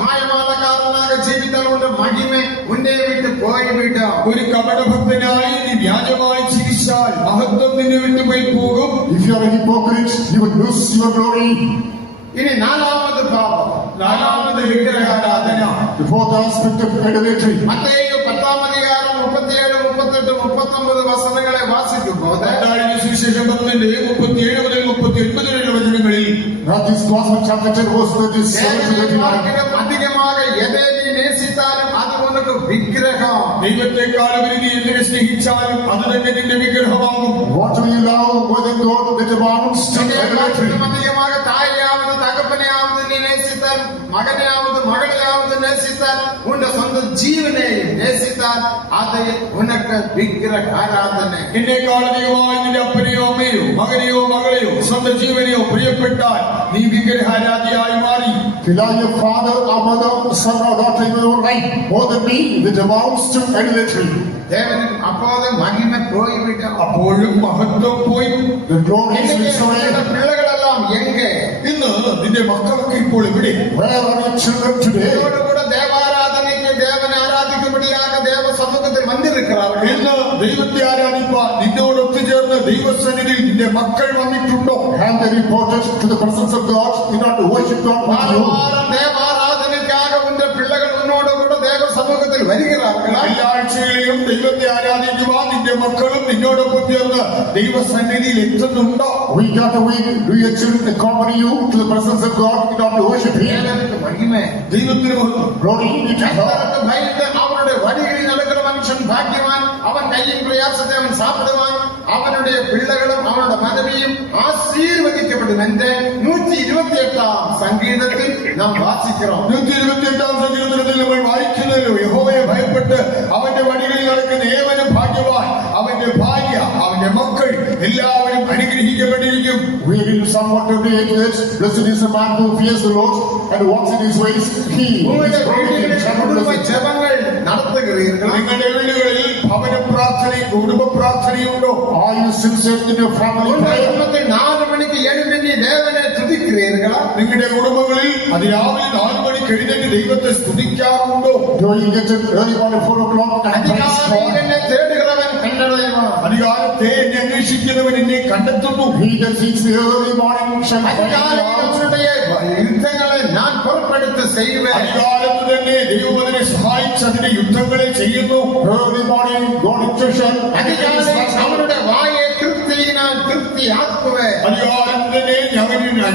മായമാലക്കാരനാக ജീവിതം കൊണ്ട് മഹിമ ഉന്നെ വിട്ട് പോയിവിടും. ഒരു കപടഭക്തനായി നീ വ്യാജമായി ജീവിച്ചാൽ മഹത്വം നിന്നെ വിട്ടു പോയി പോകും. If you are a hypocrite, you will lose your glory. ഇനി നാലാമത് പാപം, നാലാമത് വിഗ്രഹാരാധന. The fourth aspect of idolatry. മത്തയിലെ 10 അധികാരം 37, 38, 39 വസനങ്ങളെ വാസിക്കുമ്പോൾ മത്തായിയുടെ സുവിശേഷം 10:37 മുതൽ 39 വരെയുള്ള വചനങ്ങളിൽ Matthew's Gospel chapter 10 verse 37 to 39. അധികமாக എதை നീ നേസിത്താലും അത് ഉനക്ക് വിഗ്രഹം. ദൈവത്തെക്കാളും നീ എന്തിനെ സ്നേഹിച്ചാലും അത് തന്നെ നിന്റെ വിഗ്രഹമാകും. What do you love more than God that amounts to idolatry? അധികமாக തായെയാവത് തകപ്പനെയാവത് നീ നേസിത്താൽ, മകനെയാവത് മകളെയാവത് നേസിത്താൽ, ഉന്റെ സ്വന്തം ജീവനെയും നേസിത്താൽ അത് ഉനക്ക് വിഗ്രഹാരാധന. എന്നെക്കാൾ അധികമായി നിന്റെ അപ്പനെയോ അമ്മയോ മകനെയോ മകളെയോ സ്വന്തം ജീവനെയോ പ്രിയപ്പെട്ടാൽ നീ വിഗ്രഹാരാധിയായി മാറി. If you love your father or mother, son or daughter in your life more than me, that amounts to idolatry. ദേവന് അപ്പോഴ് മഹിമ പോയിവിടും. അപ്പോഴും മഹത്വം പോയി. The glory is restored. പിള്ളകളെല്ലാം എങ്കെ ഇന്ന് നിന്റെ മക്കളൊക്കെ ഇപ്പോൾ എവിടെ? Where are your children today? ഇവരോടുകൂടെ ദേവാരാധനയ്ക്ക് ദേവനെ ആരാധിക്കുമ്പടിയാക ദേവ സമൂഹത്തിൽ വന്നിരിக்கிறார்கள். ഇന്ന് ദൈവത്തെ ആരാധിപ്പാൻ നിന്നോട് ഒത്തുചേർന്ന് ദൈവസന്നിധിയിൽ നിന്റെ മക്കൾ വന്നിട്ടുണ്ടോ? Have they reported to the presence of God in order to worship God with you? ദേവാരാധനയ്ക്കാக ഉന്റെ പിള്ളകൾ ഉന്നോടുകൂടെ ദേവ സമൂഹത്തിൽ വരികയാர்கள். എല്ലാ ആഴ്ചകളിലും ദൈവത്തെ ആരാധിക്കുവാൻ നിന്റെ മക്കളും നിന്നോടൊപ്പം ചേർന്ന് ദൈവസന്നിധിയിൽ എത്തുന്നുണ്ടോ? Week after week, do your children accompany you to the presence of God in order to worship Him? മഹിമേ ദൈവത്തിന് മഹത്വം. Glory be to God. ഭയന്ന് അവരുടെ വഴികളിൽ നടക്കുന്ന മനുഷ്യൻ ഭാഗ്യവാൻ. അവൻ കയ്യും പ്രയാസത്തെ അവൻ സാപ്പിടുവാൻ. അവനുடைய പിള്ളകളും അവരുടെ മനവിയും ആശീർവദിക്കപ്പെടും. എന്റെ 128 സംഗീതത്തിൽ നാം വാസിக்கிறோം. 128 സങ്കീർത്തനത്തിൽ നമ്മൾ വായിക്കുന്നല്ലോ, യഹോവയെ ഭയപ്പെട്ട് അവന്റെ വഴികളിൽ നടക്കുന്ന ഏവനും ഭാഗ്യവാൻ. അവന്റെ ഭാര്യ, അവന്റെ മക്കൾ എല്ലാവരും അനുഗ്രഹിക്കപ്പെട്ടിരിക്കും. We read in Psalm 128 that blessed is the man who fears the Lord and walks in His ways. He is great in tremendous. ജപങ്ങൾ നടത്തുകീர்கள். നിങ്ങളുടെ വീടുകളിൽ ഭവന പ്രാർത്ഥനയും കുടുംബ പ്രാർത്ഥനയുണ്ടോ? Are you sincere in your family prayer? 4 മണിക്ക് എഴുന്നേറ്റ് ദേവനെ തുതിக்கிறீர்களா? നിങ്ങളുടെ കുടുംബങ്ങളിൽ അതിരാവിലെ 4 മണിക്ക് എഴുന്നേറ്റ് ദൈവത്തെ സ്തുതിക്കാറുണ്ടോ? Do you get it early morning 4 o'clock and praise God? എന്നെ തേടുகிறവൻ കണ്ടെത്തുവാൻ. അധികാരത്തെ എന്നെ അന്വേഷിക്കുന്നവൻ എന്നെ കണ്ടെത്തുന്നു. He that seeks the early morning shall find God. അധികാരികളുടെ യുദ്ധങ്ങളെ ഞാൻ പുറപ്പെടുത്ത് ചെയ്യുവേൻ. അധികാരത്ത് തന്നെ ദൈവം അതിനെ സഹായിച്ച് അതിന്റെ യുദ്ധങ്ങളെ ചെയ്യുന്നു. Early morning, God intercession. അധികാരി അവരുടെ വായെ തൃപ്തിയിനാൽ തൃപ്തിയാക്കുവേൻ. അധികാരത്ത് തന്നെ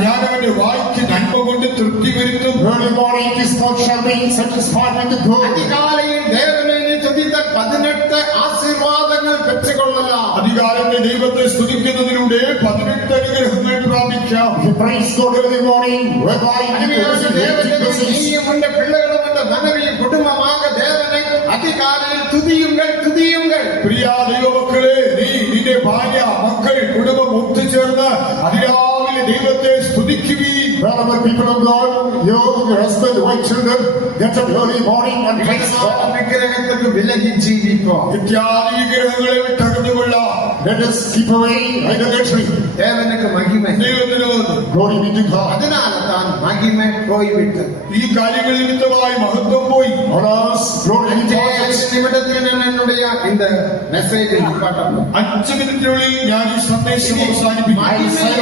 ഞാനവന്റെ വായിക്ക് നന്മ കൊണ്ട് തൃപ്തി വരുത്തും. Early morning, his mouth shall be satisfied with the good. അധികാരിയിൽ ദേവനെ തുതിത്ത 18 ആശീർവാദങ്ങൾ പെற்றுകൊള്ളല. അധികാരത്തെ ദൈവത്തെ സ്തുതിക്കുന്നതിലൂടെ 18 അനുഗ്രഹങ്ങൾ പ്രാപിക്കാം. If you praise God early morning, whereby you can receive blessings. നീയുമുണ്ട് പിള്ളകളുമുണ്ട് മനവിയും കുടുംബമാക ദേവനെ അധികാരിയിൽ തുതിയുങ്ങൾ തുതിയുങ്ങൾ. പ്രിയ ദൈവമക്കളെ, നീ നിന്റെ ഭാര്യ മക്കൾ കുടുംബം ഒത്തുചേർന്ന് അതിരാവിലെ ദൈവത്തെ സ്തുതിക്കുകയും Wherever people of God, you, your husband, wife, children, get up early morning and praise God. വിഗ്രഹത്തിക്ക് വിലകി ജീവിക്കും. ഇത്യാദി വിഗ്രഹങ്ങളെ വിട്ടകന്നുകൊള്ളാം. Let us keep away idolatry. தேவனுக்கு மகிமை. ദൈവത്തിന് വന്നു. Glory be to God. அதனால தான் மகிமை போய்விட்டது. ഈ കാര്യങ്ങൾ നിമിത്തമായി മഹത്വം പോയി. On us, glory be to God. 5 நிமிடத்தில் நான் என்னுடைய இந்த மெசேஜ் நிப்பாட்டணும். 5 മിനിറ്റിനുള്ളിൽ ഞാൻ ഈ സന്ദേശം അവസാനിപ്പിക്കും. மகிமையை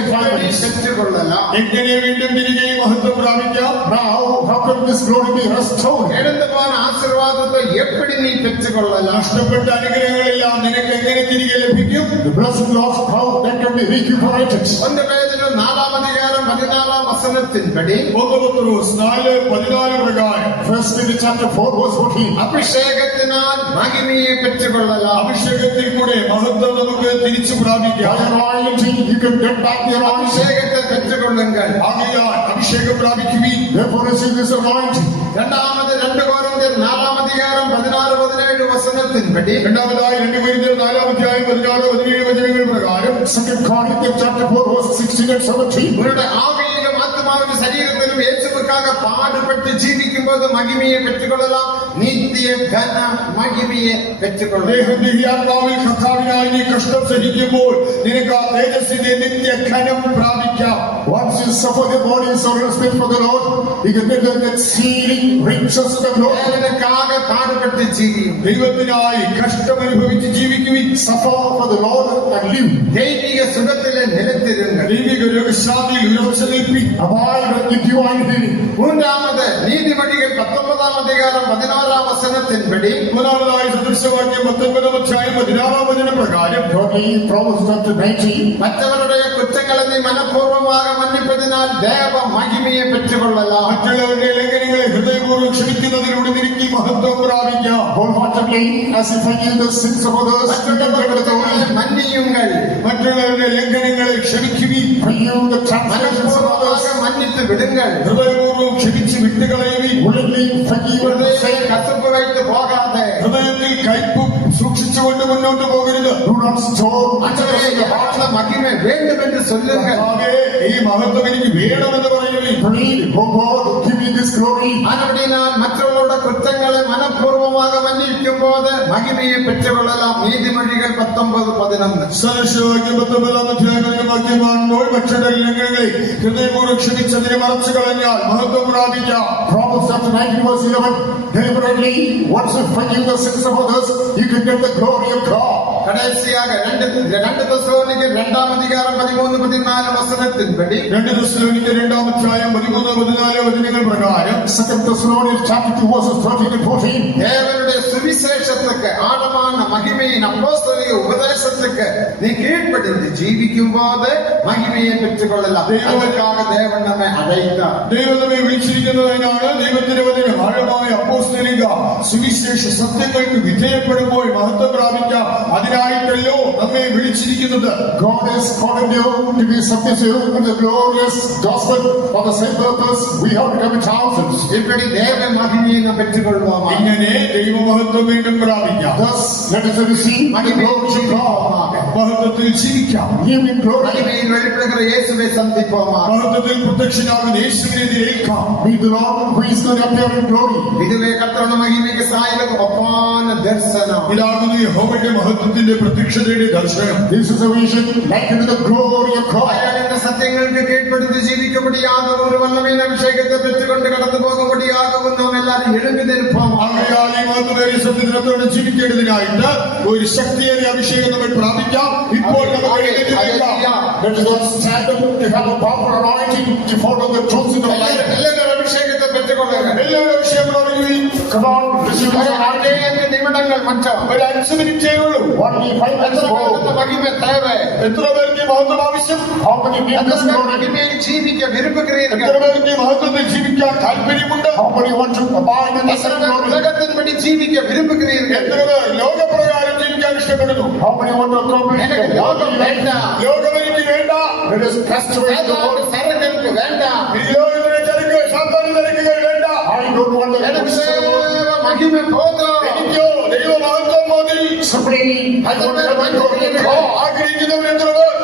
எப்படி பெற்றுக்கொள்ளலாம்? എങ്ങനെ വീണ്ടും തിരികെ ഈ മഹത്വം പ്രാപിക്കാം? Now, how can this glory be restored? இழந்து போன ஆசீர்வாதத்தை எப்படி நீ பெற்றுக்கொள்ளலாம்? നഷ്ടപ്പെട്ട അനുഗ്രഹങ്ങളെല്ലാം നിനക്ക് എങ്ങനെ തിരികെ ലഭിക്കും? The blessing lost, how that can be recuperated. 1 പേതുരു 4-ാം അധികാരം 14-ാം വചനത്തിൻപടി 1 പത്രോസ് 4:14 പ്രകാരം First Peter chapter 4 verse 14. അഭിഷേകത്തിനാൽ മഹിമയെ പെற்றுകൊള്ളலாம். അഭിഷേകത്തിൽ കൂടെ മഹത്വം നമുക്ക് തിരിച്ചു By പ്രാപിക്കാം. anointing, you can get back the anointing. അഭിഷേകത്തെ പെற்றுകൊള്ളുங்கள். ആകയാൽ അഭിഷേകം പ്രാപിക്കുവിൻ. Therefore, receive this anointing. രണ്ടാമത് 2 കൊരിന്ത്യർ 4-ാം അധികാരം 16-17 വചനത്തിൻപടി രണ്ടാമതായി 2 കൊരിന്ത്യർ 4-ാം അധ്യായം 16-17 വചനങ്ങൾ പ്രകാരം 2 Corinthians chapter 4 verse 16 and 17. உங்களுடைய ஆவியிலும் ஆத்மாவிலும் சரீரத்திலும் இயேசுவுக்காக பாடுபட்டு ஜீவிக்கும்போது மகிமையை பெற்றுக்கொள்ளலாம். நித்திய கன மகிமையை பெற்றுக்கொள்ளலாம். ദേഹത്തിന്റെ ആത്മാവിൽ കർത്താവിനായി നീ കഷ്ടം സഹിക്കുമ്പോൾ നിനക്ക് ആ തേജസ്സിന്റെ നിത്യഘനം പ്രാപിക്കാം. Once you suffer the body and soul and spirit for the Lord, you can get the exceeding riches of the Lord. தேவனுக்காக பாடுபட்டு ஜீவியும். ദൈവത്തിനായി കഷ്ടം അനുഭവിച്ച് ജീവിക്കുവിൻ. Suffer for the Lord and live. தெய்வீக சுகத்திலே நிலைத்திருங்கள். ദൈവിക രോഗശാന്തിയിൽ ഉറച്ചു നിൽപ്പിൻ. Abide in divine healing. மூன்றாவது நீதிமொழிகள் 19-ാം അധികാരം 16-ാം വചനത്തിൻപടി മൂന്നാമതായി സദൃശവാക്യം 19-ാം അധ്യായം 16-ാം വചന പ്രകാരം Thirdly, Proverbs chapter 19. மற்றவருடைய குற்றங்களை நீ மனப்பூர்வமாக மன்னிப்பதினால் தேவ மகிமையை பெற்றுக்கொள்ளலாம். മറ്റുള്ളവരുടെ ലംഘനങ്ങളെ ഹൃദയപൂർവ്വം ക്ഷമിക്കുന്നതിലൂടെ നിനക്ക് ഈ മഹത്വം പ്രാപിക്കാം. Wholeheartedly, as if I give the sins of others, you can get the glory. மன்னியுங்கள். മറ്റുള്ളവരുടെ ലംഘനങ്ങളെ ക്ഷമിക്കുവിൻ. Forgive the transgressions of others. மனப்பூர்வமாக மன்னித்து விடுங்கள். ഹൃദയപൂർവ്വം ക്ഷമിച്ച് വിട്ടുകളയുവിൻ. Willingly forgive and ഹൃദയത്തിൽ say, കസപ്പ് வைத்து പോകാതെ ഹൃദയത്തിൽ കയ്പും സൂക്ഷിച്ചുകൊണ്ട് മുന്നോട്ട് പോകരുത്. do not store ஆண்டவரே, bitterness in your heart. இந்த மகிமை வேண்டும் என்று சொல்லுங்கள். കർത്താവേ, ഈ മഹത്വം എനിക്ക് വേണമെന്ന് പറയുവിൻ. Plead, oh God, give me this glory. ஆனபடினால் மற்றவர்களுடைய குற்றங்களை மனப்பூர்வமாக மன்னிக்கும் போது மகிமையை பெற்றுக்கொள்ளலாம். நீதிமொழிகள் 19:11. സദൃശവാക്യം 19-ാം അധ്യായം വാക്യം കാണുമ്പോൾ മറ്റുള്ള ലംഘനങ്ങളെ ഹൃദയപൂർവ്വം ക്ഷമിച്ചതിനെ മറച്ചു കളഞ്ഞാൽ മഹത്വം പ്രാപിക്കാം. Proverbs chapter 19 verse 11. Deliberately, once you forgive the sins of others, you can get the glory of God. கடைசியாக 2 தெசலோனிக்கர் 2-ாம் அதிகாரம் 13-14 வசனத்தின்படி 2 തെസ്സലോനിക്കർ 2-ാം അധ്യായം 13-14 വചനങ്ങൾ പ്രകാരം 2 Thessalonians chapter 2 verses 13 and 14. தேவனுடைய சுவிசேஷத்துக்கு ஆழமான மகிமையின் அப்போஸ்தலிக உபதேசத்துக்கு நீ கீழ்ப்படிந்து ஜீவிக்கும் போது மகிமையை பெற்றுக்கொள்ளலாம். அதற்காக தேவன் நம்மை அழைத்தார். ദൈവം നമ്മെ വിളിച്ചിരിക്കുന്നതിനാണ് ദൈവത്തിന്റെ വചനം ആഴമായ അപ്പോസ്തലിക സുവിശേഷ സത്യങ്ങൾക്ക് വിധേയപ്പെടുമ്പോൾ മഹത്വം പ്രാപിക്കാം. അതിനായിട്ടല്ലോ നമ്മെ വിളിച്ചിരിക്കുന്നത്. God has called you to be submissive to the glorious gospel. For the same purpose, we have become thousands. இப்படி தேவ மகிமையை நாம் பெற்றுக்கொள்வோமா? ഇങ്ങനെ ദൈവമഹത്വം വീണ്ടും പ്രാപിക്കാം. Thus, let us receive the glory of God. മഹത്വത്തിൽ ജീവിക്കാം. Live in glory. மகிமையில் வெளிப்படுகிற இயேசுவை சந்திப்போமா? മഹത്വത്തിൽ പ്രത്യക്ഷനാകുന്ന യേശുവിനെ എതിരേൽക്കാം. Meet the Lord who is going to appear in glory. இதுவே கர்த்தருடைய மகிமைக்கு சாயலுக்கு ஒப்பான தரிசனம். ഇതാകുന്നു യഹോവയുടെ മഹത്വത്തിന്റെ പ്രത്യക്ഷതയുടെ ദർശനം. This is a vision like into the glory of God. ആയാൽ இந்த സത്യങ്ങൾക്ക് കീഴ്പ്പെടുത്തി ജീവിക്കുമ്പടിയാക ഒരു വല്ലമേന അഭിഷേകത്തെ പെറ്റുകൊണ്ട് കടന്നു പോകുമ്പടിയാകും നാം എല്ലാവരും എഴുമ്പി നിൽപ്പോം. ആകയാൽ ഈ മഹത്വമേറിയ സത്യത്തിനത്തോടെ ജീവിക്കേണ്ടതിനായിട്ട് ഒരു ശക്തിയേറിയ അഭിഷേകം നമ്മൾ പ്രാപിക്കാം. ഇപ്പോൾ നമുക്ക് എഴുന്നേറ്റ് നിൽക്കാം. Let us not stand up to have a powerful anointing to follow the truth in the light. എല്ലാവരും അഭിഷേകത്തെ പെറ്റുകൊള്ളുക. എല്ലാവരും അഭിഷേകം പ്രാപിക്കുവിൻ. Come on, receive this anointing. 5 നിമിടങ്ങൾ മറ്റോ ഒരു 5 മിനിറ്റേ ഉള്ളൂ. Only 5 minutes എത്ര പേർക്ക് more. മഹിമ தேவை? എത്ര പേർക്ക് ഈ മഹത്വം ആവശ്യം? How many need എത്ര this പേർ glory? മഹിമയിൽ ജീവിക്കാൻ വിരുമ്പുகிறீர்கள்? എത്ര പേർക്ക് ഈ മഹത്വത്തിൽ ജീവിക്കാൻ താല്പര്യമുണ്ട്? How many want to abide in this എത്ര പേർ glory? ഉലകത്തിൻപടി ജീവിക്കാൻ വിരുമ്പുகிறீர்கள்? എത്ര പേർ ലോകപ്രകാരം ജീവിക്കാൻ ഇഷ്ടപ്പെടുന്നു? How many want to accomplish எனக்கு the ലോകം വേണ്ട. ലോകം എനിക്ക് വേണ്ട. Let us cast away the world. സരങ്ങൾക്ക് വേണ്ട. ഈ ലോകത്തിലെ ചരക്ക് സാത്താന്യ ചരക്കുകൾ വേണ്ട. I don't want the எனக்கு goods of the world. தேவ மகிமை போதும். എനിക്കോ ദൈവ മഹത്വം മതി. Simply, I want to have the glory of God. ആഗ്രഹിക്കുന്നവർ എത്ര പേർ?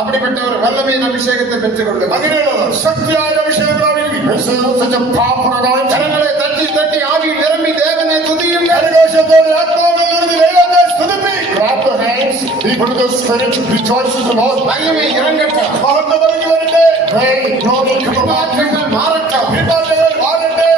அப்படிப்பட்டவர் வல்லமையின் அபிஷேகத்தை பெற்றுக்கொள்ளும். അങ്ങനെയുള്ളവർ ശക്തിയായ അഭിഷേകം പ്രാപിക്കും. Receive such a powerful anointing. கரங்களை தட்டி தட்டி ஆவியில் நிரம்பி தேவனை துதியுங்கள். കരഘോഷത്തോടെ ആത്മാവിൽ നിറഞ്ഞ് ദൈവത്തെ സ്തുതിപ്പിൻ. Clap your hands, people of the Spirit, rejoice in the Lord. മഹിമ ഇറങ്ങട്ടെ. മഹത്വം ഇറങ്ങി വരട്ടെ. Pray, glory to the Lord. മാറ്റങ്ങൾ മാറട്ടെ. പിന്മാറ്റങ്ങൾ മാറട്ടെ.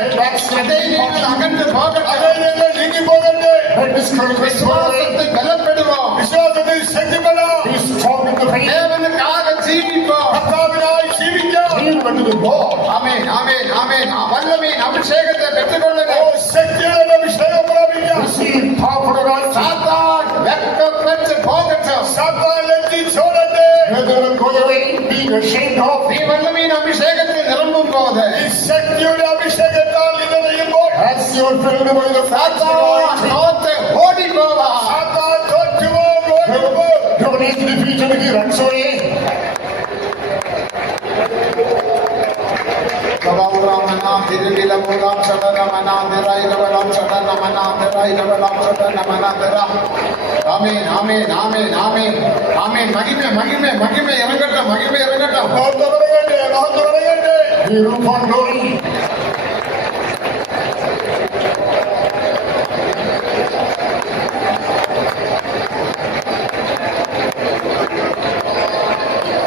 അധൈര്യങ്ങൾ അകன்று പോകട്ടെ. അധൈര്യങ്ങൾ നീങ്ങി പോകട്ടെ. Let discouragement go away. വിശ്വാസത്തിൽ ബലപ്പെടുവോ. വിശ്വാസത്തിൽ ശക്തിപ്പെടാം. Be strong in the faith. ദേവനുക്കാக ജീവിപ്പോ. കർത്താവിനായി ജീവിക്കാം. Yield unto the Lord. ആമേൻ ആമേൻ ആമേൻ. ആ വല്ലമീൻ അഭിഷേകത്തെ പെற்றுകൊള്ളുക. ഓ ശക്തിയുടെ അഭിഷേകം പ്രാപിക്കാം. Receive power for the right. സാത്താൻ വെക്കപ്പെട്ട് പോകട്ടെ. സാത്താൻ ലജ്ജിച്ചോടട്ടെ. Let them go away, being ashamed of. ഈ വല്ലമീൻ അഭിഷേകത്തിൽ നിറമ്പുമ്പോൾ ഈ ശക്തിയുടെ അഭിഷേകത്താൽ നിറയുമ്പോൾ As you are filled by the fact സാത്താൻ തോറ്റ് ഓടിപ്പോവാ. സാത്താൻ തോറ്റുപോകും, ഓടിപ്പോകും. you need to defeat and he runs away. ആമേൻ ആമേൻ ആമേൻ ആമേൻ ആമേൻ. മഹിമ മഹിമ മഹിമ ഇറങ്ങട്ടെ. മഹിമ ഇറങ്ങട്ടെ. മഹത്വം ഇറങ്ങട്ടെ, മഹത്വം ഇറങ്ങട്ടെ. Be room for glory.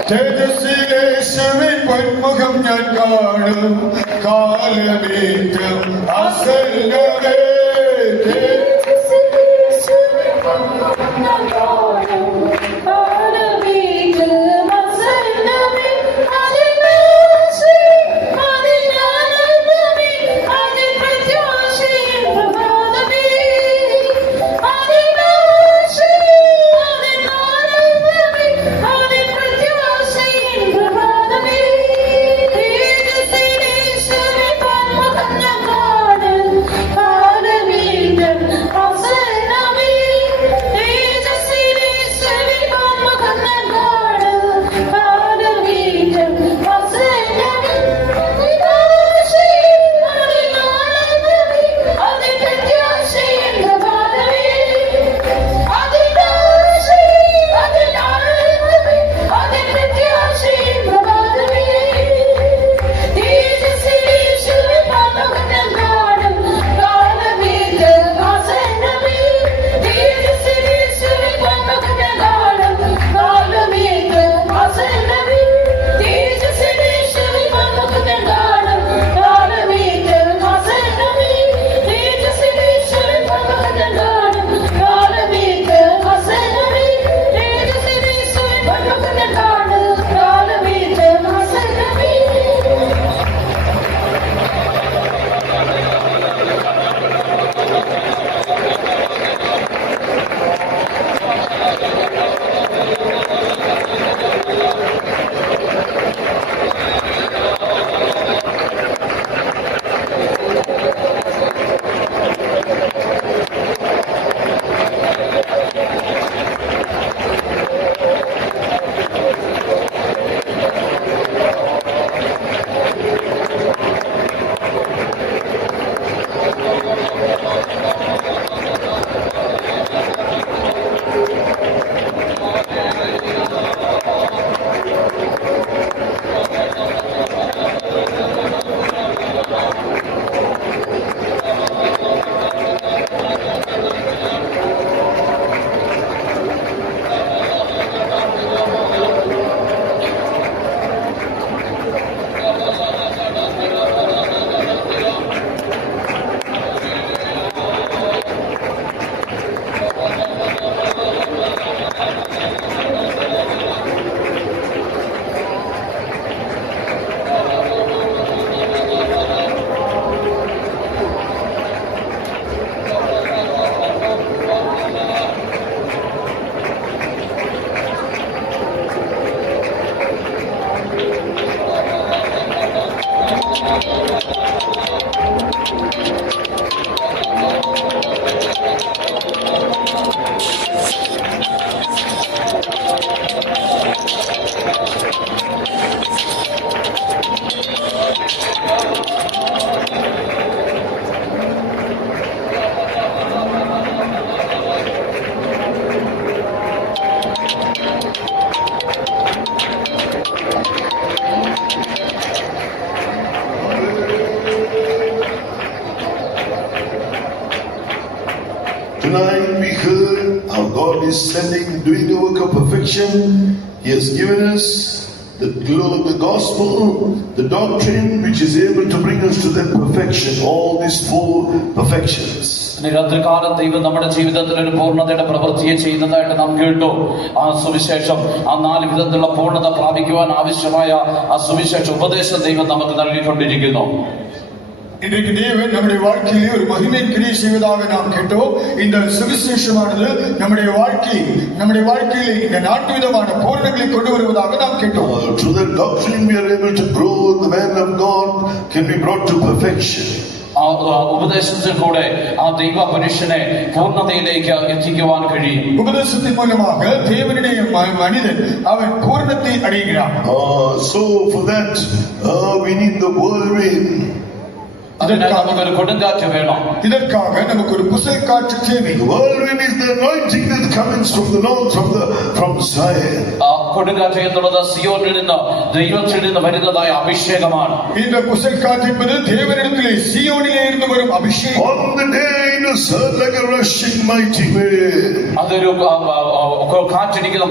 തേജസ്വിയേശുവിൻ പൊന്മുഖം ഞാൻ കാണും കാലമേറ്റം അസന്നമേ. Thank you. is sending, doing the work of perfection. He has given us the gospel, the doctrine which is able to bring us to that perfection. All these 4 perfections. നിരന്തരകാലം ദൈവം നമ്മുടെ ജീവിതത്തിൽ ഒരു പൂർണ്ണതയുടെ പ്രവൃത്തിയെ ചെയ്യുന്നതായിട്ട് നാം കേട്ടു. ആ സുവിശേഷം, ആ 4 വിധത്തിലുള്ള പൂർണ്ണത പ്രാപിക്കുവാൻ ആവശ്യമായ ആ സുവിശേഷ ഉപദേശം ദൈവം നമുക്ക് നൽകിക്കൊണ്ടിരിക്കുന്നു. இன்றைக்கு தேவன் நம்முடைய வாழ்க்கையிலே ஒரு மகிமை கிரியை செய்வதாக நாம் கேட்டோம். இந்த சுவிசேஷமானது நம்முடைய வாழ்க்கையிலே இந்த 4 விதமான பூரணங்களை கொண்டு வருவதாக நாம் கேட்டோம். Through that doctrine we are able to grow. The man of God can be brought to perfection. ആ ഉപദേശത്തിൽ കൂടെ ആ ദൈവ മനുഷ്യനെ പൂർണ്ണതയിലേക്ക് എത്തിക്കുവാൻ കഴിയും. ഉപദേശത്തിൻ മൂലமாக தேவனுடைய மனிதன் அவன் பூரணத்தை அடைகிறான். So for that we need the whirlwind. അതിനായി നമുക്കൊരു കൊടുങ്കാറ്റ് വേണം. இதற்காக நமக்கு ஒரு புசல் காற்று தேவை. The whirlwind is the anointing that comes from the Lord, from Zion. കൊടുങ്കാറ്റ് എന്നുള്ളത് സിയോനിൽ നിന്ന് ദൈവത്തിൽ നിന്ന് വരുന്നതായ അഭിഷേകമാണ്. இந்த புசல் காற்று என்பது தேவனிடத்திலே സിയോനിலே இருந்து வரும் அபிஷேகம். On the day it was heard like a rushing mighty wave. അതൊരു കാറ്റടിക്കുന്ന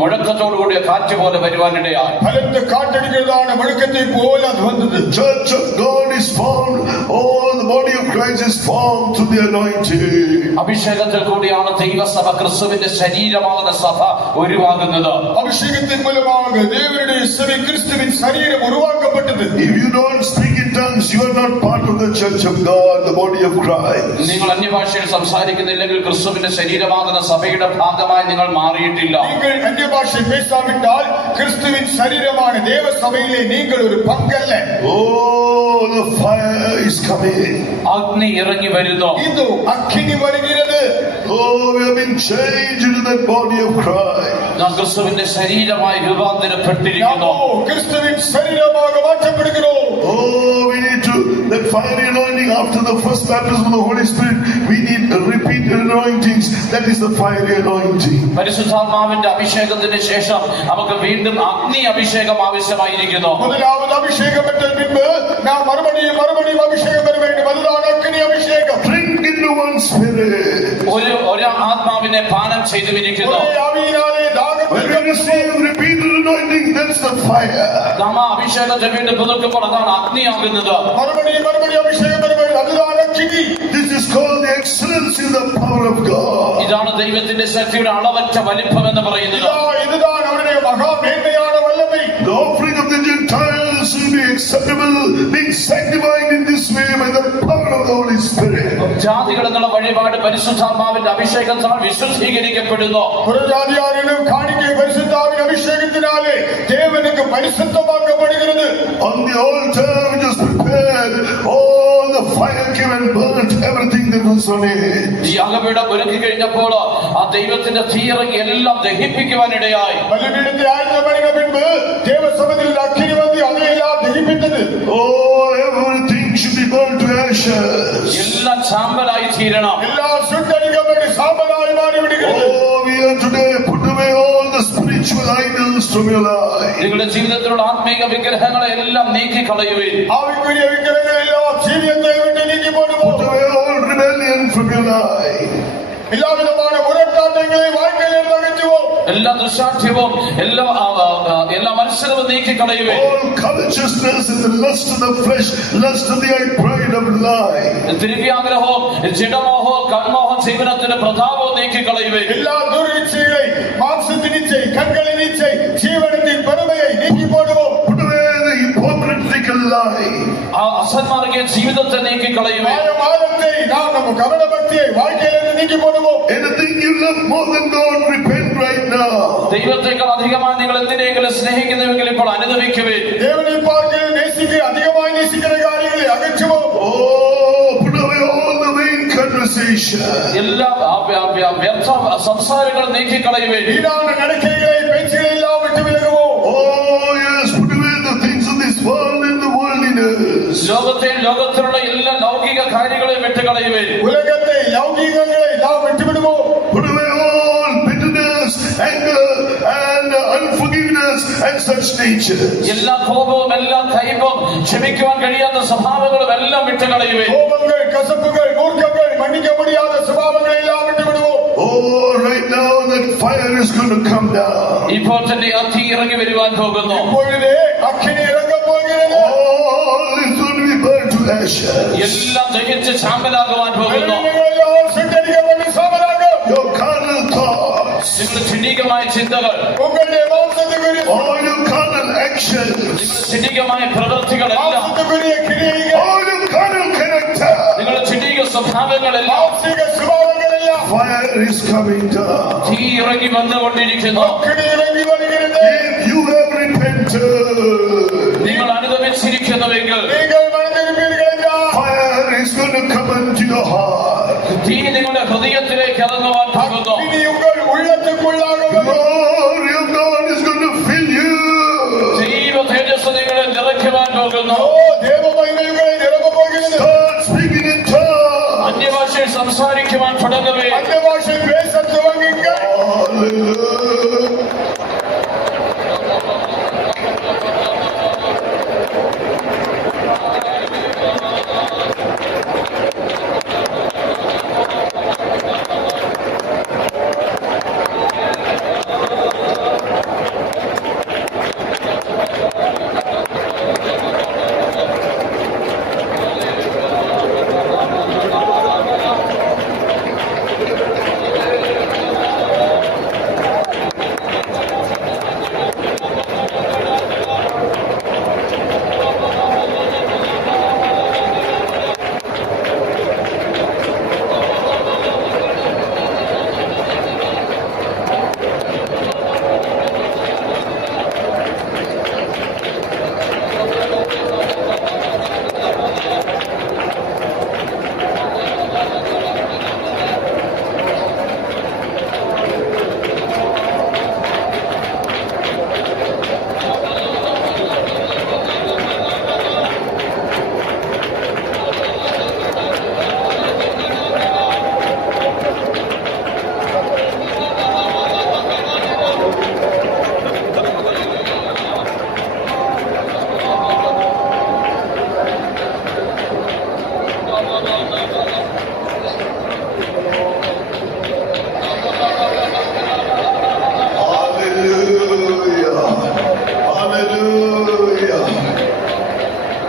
മുഴക്കത്തോടുകൂടിയ കാറ്റ് പോലെ വരുവാനിടയായി. பலத்த காற்றடிக்கிறதான முழக்கத்தை போல அது வந்தது. The church of God is formed. Oh, the body of Christ is formed through the anointing. അഭിഷേകത്തിൽ കൂടിയാണ് ദൈവസഭ, ക്രിസ്തുവിന്റെ ശരീരമാകുന്ന സഭ ഉരുവാകുന്നത്. அபிஷேகத்தின் மூலமாக தேவனுடைய சபை கிறிஸ்துவின் சரீரம் உருவாக்கப்பட்டது. If you don't speak in tongues, you are not part of the church of God, the body of Christ. നിങ്ങൾ അന്യഭാഷയിൽ സംസാരിക്കുന്നില്ലെങ്കിൽ ക്രിസ്തുവിന്റെ ശരീരമാകുന്ന സഭയുടെ ഭാഗമായി നിങ്ങൾ മാറിയിട്ടില്ല. நீங்கள் அந்நியபாஷை பேசாவிட்டால் கிறிஸ்துவின் சரீரமான தேவ சபையிலே நீங்கள் ஒரு பங்கல்ல. Oh, the fire is coming. അഗ്നി ഇറങ്ങി വരുന്നു. இது அக்கினி வருகிறது. Oh, we have been changed into that body of Christ. നാം ക്രിസ്തുവിന്റെ ശരീരമായി രൂപാന്തരപ്പെട്ടിരിക്കുന്നു. கிறிஸ்துவின் சரீரமாக மாற்றப்படுகிறோம். Oh, we need to, that fiery anointing after the first baptism of the Holy Spirit, we need repeated anointings. That is the fiery anointing. പരിശുദ്ധാത്മാവിന്റെ അഭിഷേകത്തിന് ശേഷം നമുക്ക് വീണ്ടും അഗ്നി അഭിഷേകം ആവശ്യമായിരിക്കുന്നു. முதலாவது அபிஷேகம் பெற்ற பின்பு நாம் மறுபடியும் அபிஷேகம் பெற வேண்டும். அதுதான் அக்கினி அபிஷேகம். Drink into one spirit. ഒരു ആത്മാവിനെ പാനം ചെയ്തുവിരിക്കുന്നു. ஒரே ஆவியினாலே When we receive repeated anointing, that's the fire. നാം അഭിഷേകത്തെ വീണ്ടും പുതുക്കുമ്പോൾ അതാണ് അഗ്നിയാകുന്നത്. மறுபடியும் அபிஷேகம் பெற வேண்டும். அதுதான் அக்கினி. This is called the excellence in the power of God. ഇതാണ് ദൈവത്തിന്റെ ശക്തിയുടെ അളവറ്റ വലിപ്പം എന്ന് പറയുന്നത്. இதுதான் அவருடைய மகா மேன்மையான வல்லமை. The offering of the Gentiles will be acceptable, being sanctified in this way by the power of the Holy Spirit. ജാതികൾ എന്നുള്ള വഴിപാട് പരിശുദ്ധാത്മാവിന്റെ അഭിഷേകത്താൽ വിശുദ്ധീകരിക്കപ്പെടുന്നു. புறஜாதியாரிலும் காணிக்கை பரிசுத்தாவின் அபிஷேகத்தினாலே தேவனுக்கு பரிசுத்தமாக்கப்படுகிறது. On the altar which was prepared, all the fire came and burnt everything that was on it. ഈ യാഗപീഠം ഒരുക്കി കഴിഞ്ഞപ്പോൾ ആ ദൈവത്തിന്റെ തീയിറങ്ങി എല്ലാം ദഹിപ്പിക്കുവാനിടയായി. ബലിപീഠത്തെ ആയുധമണിന പിൻപ് ദേവസഭയിൽ അഗ്നി വന്ന് അതെല്ലാം ദഹിപ്പിച്ചത്. Oh, everything should be burned to ashes. എല്ലാം ചാമ്പലായി തീരണം. എല്ലാം സുട്ടടിക്കപ്പെട്ട് സാമ്പലായി മാറിവിടുகிறது. Oh, we are today put away all the spiritual idols from your life. നിങ്ങളുടെ ജീവിതത്തിലുള്ള ആത്മീക വിഗ്രഹങ്ങളെ എല്ലാം നീക്കി കളയുവിൻ. ആവിക്കുரிய വിഗ്രഹങ്ങളെല്ലാം ജീവിതത്തെ വിട്ട് നീക്കി പോടുമോ. Put away all rebellion from your life. എല്ലാവിധமான മുരട്ടാട്ടങ്ങളെ വാഴ്ക്കയിലേക്ക് അകറ്റുവോ. എല്ലാ ദുശാഠ്യവും എല്ലാ മത്സരവും നീക്കി കളയുവിൻ. All covetousness and the lust of the flesh, lust of the eye, pride of life. ദ്രവ്യാഗ്രഹവും ജഡമോഹവും കൺമോഹം ജീവനത്തിന്റെ പ്രതാപവും നീക്കി കളയുവിൻ. എല്ലാ ദുരിച്ഛകളെ മാംസത്തിൻ ഇച്ഛை കண்களின் இச்சை ஜீவனத்தின் பெருமையை நீக்கி போடுவோம். Put away the hypocritical lie. ആ അസന്മാർഗീയ ജീവിതത്തെ നീക്കി കളയുവിൻ. மாயத்தை நாம் நம்ம கபட பக்தியை வாழ்க்கையிலிருந்து நீக்கி போடுவோம். Anything you love more than God, repent right now. ദൈവത്തെക്കാൾ അധികമായി നിങ്ങൾ എന്തിനെങ്കിലും സ്നേഹിക്കുന്നുവെങ്കിൽ ഇപ്പോൾ അനുദപിക്കുവിൻ. தேவனை பார்க்க நேசிக்க அதிகமாய் நேசிக்கிற காரியங்களை அகற்றுவோம். Oh, put away all the vain conversation. എല്ലാ വ്യർത്ഥ സംസാരങ്ങളും നീക്കി കളയുവിൻ. வீணான நடக்கைகளை பேச்சுகளை எல்லாம் விட்டு விலகுவோம். Oh, yes, put away the things of this world and the worldliness. ലോകത്തിലുള്ള എല്ലാ ലൗകിക കാര്യങ്ങളെയും വിട്ടുകളയുവിൻ. உலகத்தை லௌகீகங்களை நாம் விட்டுவிடுவோம். Put away all bitterness, anger, and unforgiveness and such nature. എല്ലാ കോപവും എല്ലാ കൈവും ക്ഷമിക്കുവാൻ കഴിയാത്ത സ്വഭാവങ്ങളും എല്ലാം വിട്ടുകളയുവിൻ. கோபங்கள், கசப்புகள், மூர்க்கங்கள், மன்னிக்க முடியாத சுபாவங்களை எல்லாம் விட்டுவிடுவோம். Oh, right now the fire is going to come down. ഇപ്പോൾ തന്നെ ആ തീ ഇറങ്ങി വരുവാൻ പോകുന്നു. இப்பொழுதே அக்கினி இறங்க போகிறது. All is going to be burned to ashes. എല്ലാം ദഹിച്ച് ചാമ്പലാകുവാൻ പോകുന്നു. சுட்டரிக்கப்பட்டு சாம்பலாகும். Your carnal thoughts, നിങ്ങളുടെ ക്ഷണികമായ ചിന്തകൾ, உங்களுடைய மாம்சத்துக்குரிய all your carnal actions, ക്ഷണികമായ പ്രവൃത്തികളെല്ലാം, மாம்சத்துக்குரிய கிரியைகள், all your carnal character, നിങ്ങളുടെ ക്ഷണിക സ്വഭാവങ്ങളെല്ലാം மாம்சீக சுபாவங்கள் எல்லாம் fire is coming down. തീ ഇറങ്ങി വന്നുകൊണ്ടിരിക്കുന്നു. அக்கினி இறங்கி வருகிறது. If you have repented, നിങ്ങൾ അനുഗമിച്ചിരിക്കുന്നുവെങ്കിൽ நீங்கள் மனதிருப்பீர்கள் என்றால் fire is going to come into your heart. തീ നിങ്ങളുടെ ഹൃദയത്തിലേക്ക് ഇറങ്ങുവാൻ പോകുന്നു. அக்கினி உங்கள் உள்ளத்துக்குள்ளாக வரும். Glory of God is going to fill you. ദൈവ തേജസ്സ് നിങ്ങളെ നിറയ്ക്കുവാൻ പോകുന്നു. ஓ தேவ மகிமை உங்களை நிரப்பப் போகிறது. Start speaking in tongues. അന്യഭാഷയിൽ സംസാരിക്കുവാൻ തുടങ്ങുവേ. அந்நிய பாஷை பேசத் துவங்குங்கள்.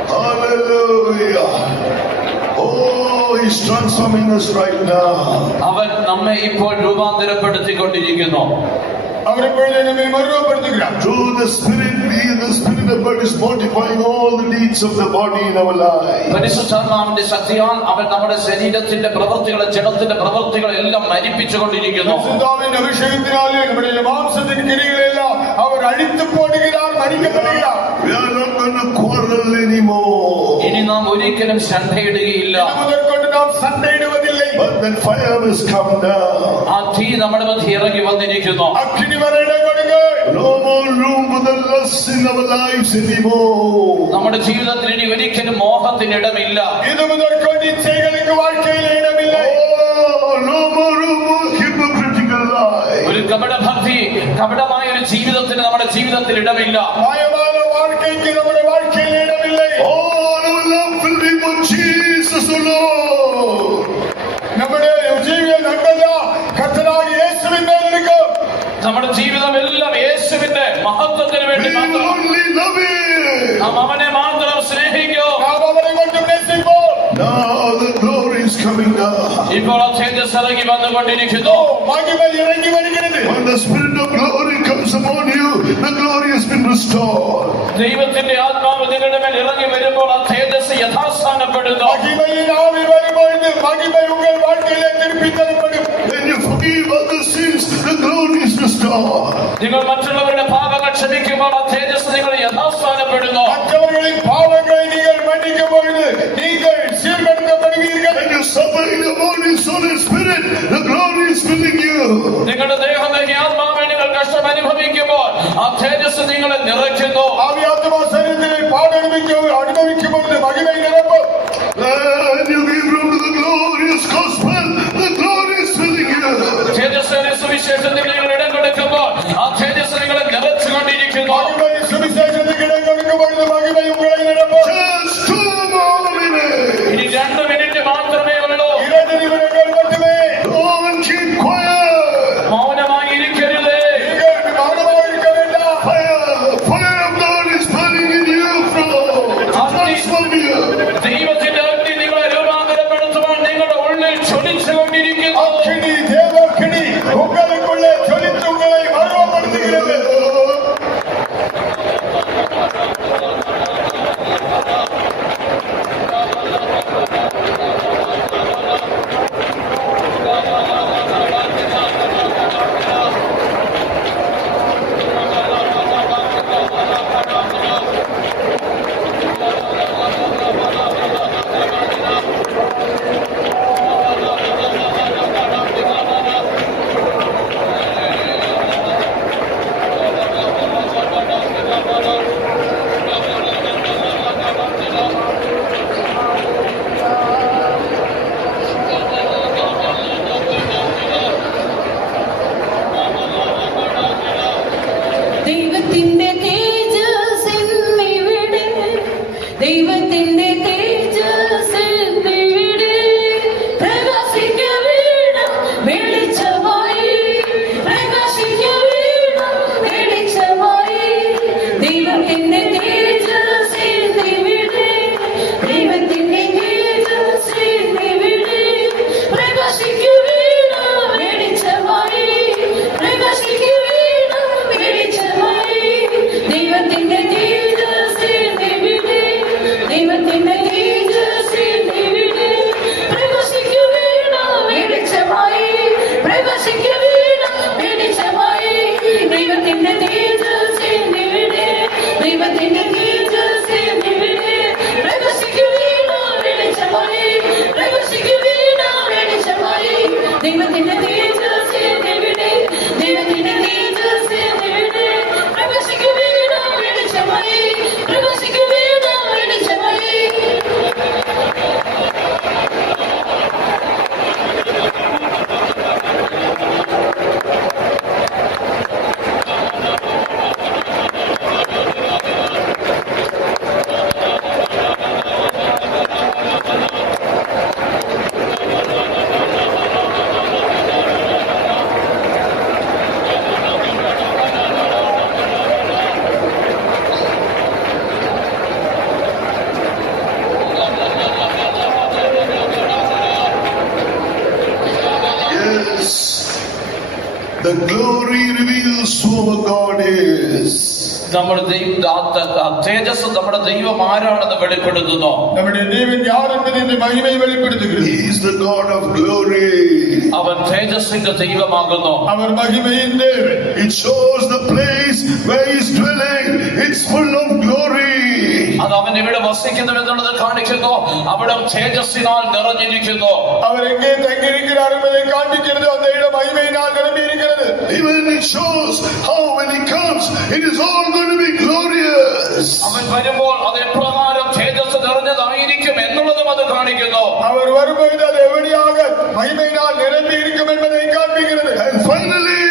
Hallelujah. He's transforming us right now. അവൻ നമ്മെ ഇപ്പോൾ രൂപാന്തരപ്പെടുത്തിക്കൊണ്ടിരിക്കുന്നു. அவர் இப்பொழுது நம்மை மறுரூபப்படுத்துகிறார். Through the Spirit, the Spirit of God is mortifying all the deeds of the body in our life. പരിശുദ്ധാത്മാവിന്റെ ശക്തിയാൽ അവൻ നമ്മുടെ ശരീരത്തിന്റെ പ്രവൃത്തികളെ, ജഡത്തിന്റെ പ്രവൃത്തികളെ എല്ലാം മരിപ്പിച്ചുകൊണ്ടിരിക്കുന്നു. பரிசுத்தாவின் அபிஷேகத்தினாலே நம்முடைய மாம்சத்தின் கிரியைகளை எல்லாம் அவர் அழித்து போடுகிறார், மறிக்கப்படுகிறார். We are not going to quarrel anymore. ഇനി നാം ഒരിക്കലും ശണ്ഠയിടുകയില്ല. முதற்கொண்டு நாம் சண்டையிடுவதில்லை. But that fire must come down. ആ തീ നമ്മുടെ മധ്യ ഇറങ്ങി വന്നിരിക്കുന്നു. அக்கினி வர இடம் கொடுங்க. No more room for the lust in our lives anymore. നമ്മുടെ ജീവിതത്തിൽ ഇനി ഒരിക്കലും മോഹത്തിന് ഇടമില്ല. இது முதற்கொண்டு இச்சைகளுக்கு வாழ்க்கையில் இடமில்லை. Oh, no more room for hypocritical life. ഒരു കപടഭക്തി, കപടമായ ഒരു ജീവിതത്തിന് നമ്മുടെ ജീവിതത്തിൽ ഇടമില്ല. மாயமான வாழ்க்கைக்கு நம்முடைய வாழ்க்கையில் இடமில்லை. All our love will be for Jesus alone. நம்முடைய ஜீவியம் நன்மையா கர்த்தராகிய இயேசுவின் மேல் இருக்கும். നമ്മുടെ ജീവിതം എല്ലാം യേശുവിന്റെ മഹത്വത്തിന് We വേണ്ടി will മാത്രം. only love Him. നാം അവനെ മാത്രം സ്നേഹിക്കൂ. நாம் அவரை மட்டும் நேசிப்போம். Now the glory is coming down. ഇപ്പോൾ ആ തേജസ് ഇറങ്ങി വന്നുകൊണ്ടിരിക്കുന്നു. மகிமை இறங்கி வருகிறது. When the Spirit of glory comes upon you, the glory has been restored. ദൈവത്തിന്റെ ആത്മാവ് നിങ്ങളുടെ മേൽ ഇറങ്ങി വരുമ്പോൾ ആ തേജസ് യഥാസ്ഥാനപ്പെടുന്നു. மகிமையின் ஆவி வரும்பொழுது மகிமை உங்கள் வாழ்க்கையிலே திருப்பி தரப்படும். When you forgive other sins, the glory is restored. നിങ്ങൾ മറ്റുള്ളവരുടെ പാപങ്ങൾ ക്ഷമിക്കുമ്പോൾ ആ തേജസ് നിങ്ങൾ യഥാസ്ഥാനപ്പെടുന്നു. மற்றவர்களின் பாவங்களை நீங்கள் மன்னிக்கும் பொழுது நீங்கள் சீர்படுத்தப்படுவீர்கள். When you suffer in your body, soul and spirit, the glory is filling you. നിങ്ങളുടെ ദേഹത്തിന്റെ ആത്മാവിൽ നിങ്ങൾ കഷ്ടം അനുഭവിക്കുമ്പോൾ ആ തേജസ് നിങ്ങളെ നിറയ്ക്കുന്നു. ஆவி ஆத்மா சரீரத்தில் பாடம் அனுபவிக்கும் பொழுது மகிமை நிரப்பும். When you give room to the glorious gospel, the glory is filling you. തേജസ്സിന്റെ സുവിശേഷത്തിൽ നിങ്ങൾ ഇടം കൊടുക്കുമ്പോൾ ആ തേജസ് നിങ്ങളെ നിറച്ചുകൊണ്ടിരിക്കുന്നു. மகிமை சுவிசேஷத்துக்கு இடம் கொடுக்கும் பொழுது மகிமை உங்களை நிரப்பும். ദൈവത്തിന്റെ തേജസ് എന്നിവിടെ, ദൈവത്തിന്റെ തേജസ് എന്നിവിടെ പ്രകാശിക്കവേണം വെളിച്ചമായി, പ്രകാശിക്കവേണം വെളിച്ചമായി. ദൈവത്തിന്റെ തേജസ് എന്നിവിടെ, ദൈവത്തിന്റെ തേജസ് എന്നിവിടെ പ്രകാശിക്കവേണം വെളിച്ചമായി, പ്രകാശിക്കവേണം വെളിച്ചമായി. ദൈവത്തിന്റെ തേജസ് എന്നിവിടെ, ദൈവത്തിന്റെ തേജസ് എന്നിവിടെ പ്രകാശിക്കവേണം വെളിച്ചമായി, പ്രകാശിക്കവേണം വെളിച്ചമായി. ദൈവത്തിന്റെ തേജസ് എന്നിവിടെ, ദൈവത്തിന്റെ തേജസ് എന്നിവിടെ പ്രകാശിക്കവേണം വെളിച്ചമായി, പ്രകാശിക്കവേണം വെളിച്ചമായി. ദൈവത്തിന്റെ തേജസ് എന്നിവിടെ, ദൈവത്തിന്റെ തേജസ് എന്നിവിടെ പ്രകാശിക്കവേണം വെളിച്ചമായി, പ്രകാശിക്കവേണം വെളിച്ചമായി. Yes, the glory reveals who our God is. നമ്മുടെ തേജസ് നമ്മുടെ ദൈവം ആരാണെന്ന് വെളിപ്പെടുത്തുന്നു. നമ്മുടെ ദൈവം യാതെന്നതിന്റെ മഹിമയെ വെളിപ്പെടുത്തുന്നു. He is the God of glory. അവൻ തേജസ്സിന്റെ ദൈവമാകുന്നു. അവർ മഹിമയിൻ ദേവൻ. It shows the place where he is dwelling. It's full of glory. അത് അവൻ ഇവിടെ വസിക്കുന്നു എന്നുള്ളത് കാണിക്കുന്നു. അവിടെ തേജസ്സിനാൽ നിറഞ്ഞിരിക്കുന്നു. അവർ എங்கே തങ്ങിയിരിக்கிறார் என்பதை காண்பிக்கிறது. அந்த இடம் மகிமையினால் நிரம்பியிருக்கிறது. Even it shows how when he comes, it is all going to be glorious. അവൻ വരുമ്പോൾ അത് എപ്രകാരം തേജസ് നിറഞ്ഞതായിരിക്കും എന്നുള്ളതും അത് കാണിക്കുന്നു. அவர் வரும்போது அது எவ்வளியாக மகிமையினால் நிரம்பி இருக்கும் என்பதை காண்பிக்கிறது. And finally,